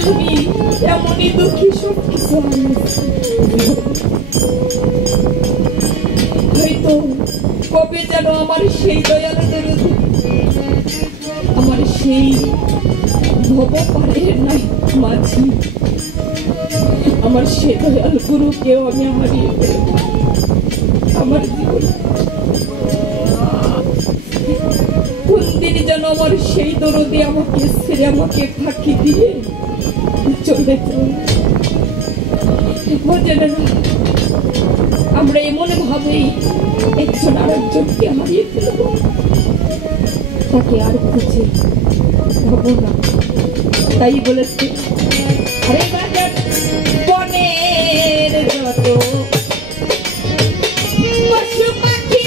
আমি, এমনই দুঃখী, সবকিছু হারিয়েছি। হয়তো কবে যেন আমার সেই দয়ালুদের, আমার সেই ভবপাড়ের নাই মাঝি, আমার সে দয়াল গুরুকেও আমি হারিয়ে ফেলব। আমার জীবন কোন দিন যেন আমার সেই দরদে আমাকে ছেড়ে, আমাকে ফাঁকি দিয়ে চলে যায়। আমরা এমন ভাবেই একজন আরেকজনকে হারিয়ে ফেলব, তাকে আর খুঁজে ভাবো না। তাই বলেছে, আরে বাজার বনের যত পশু পাখি,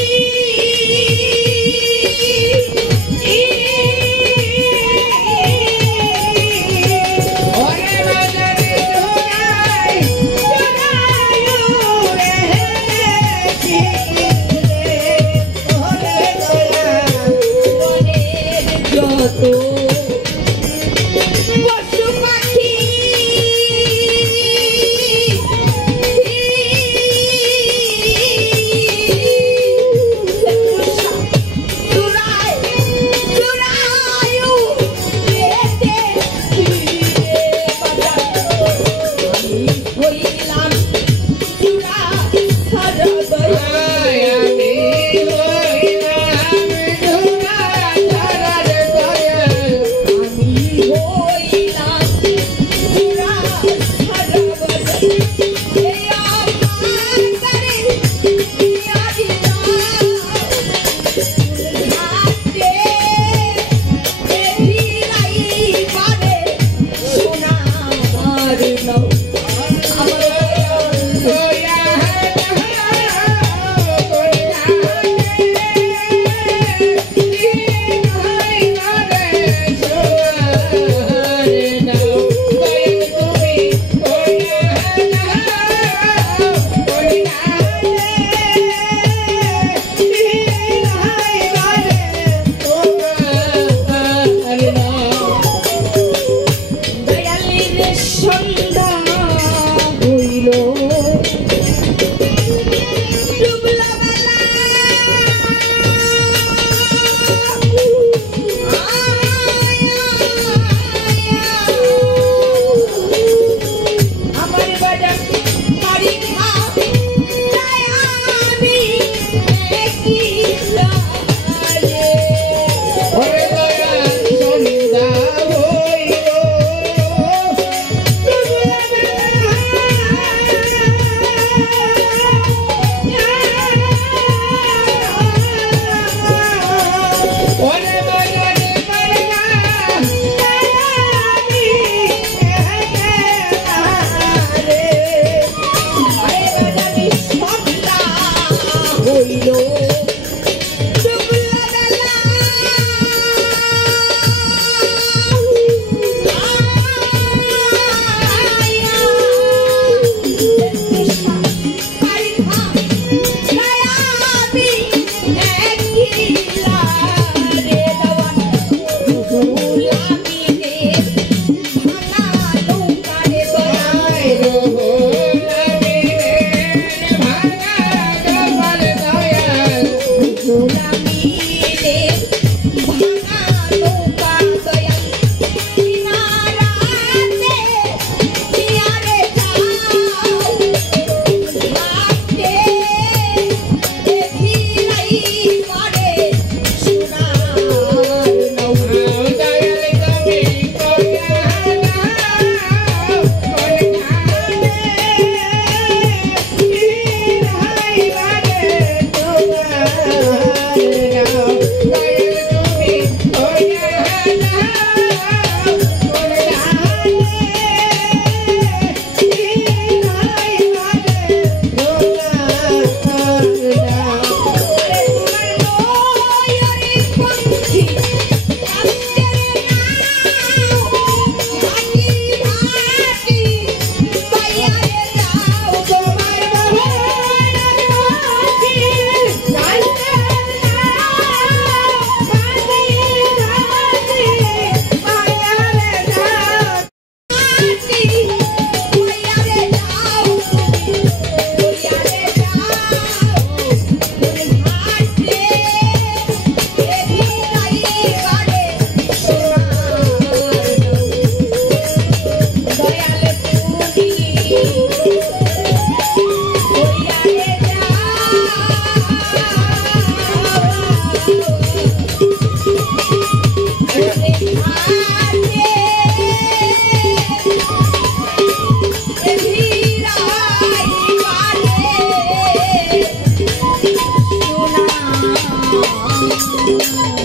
Thank you.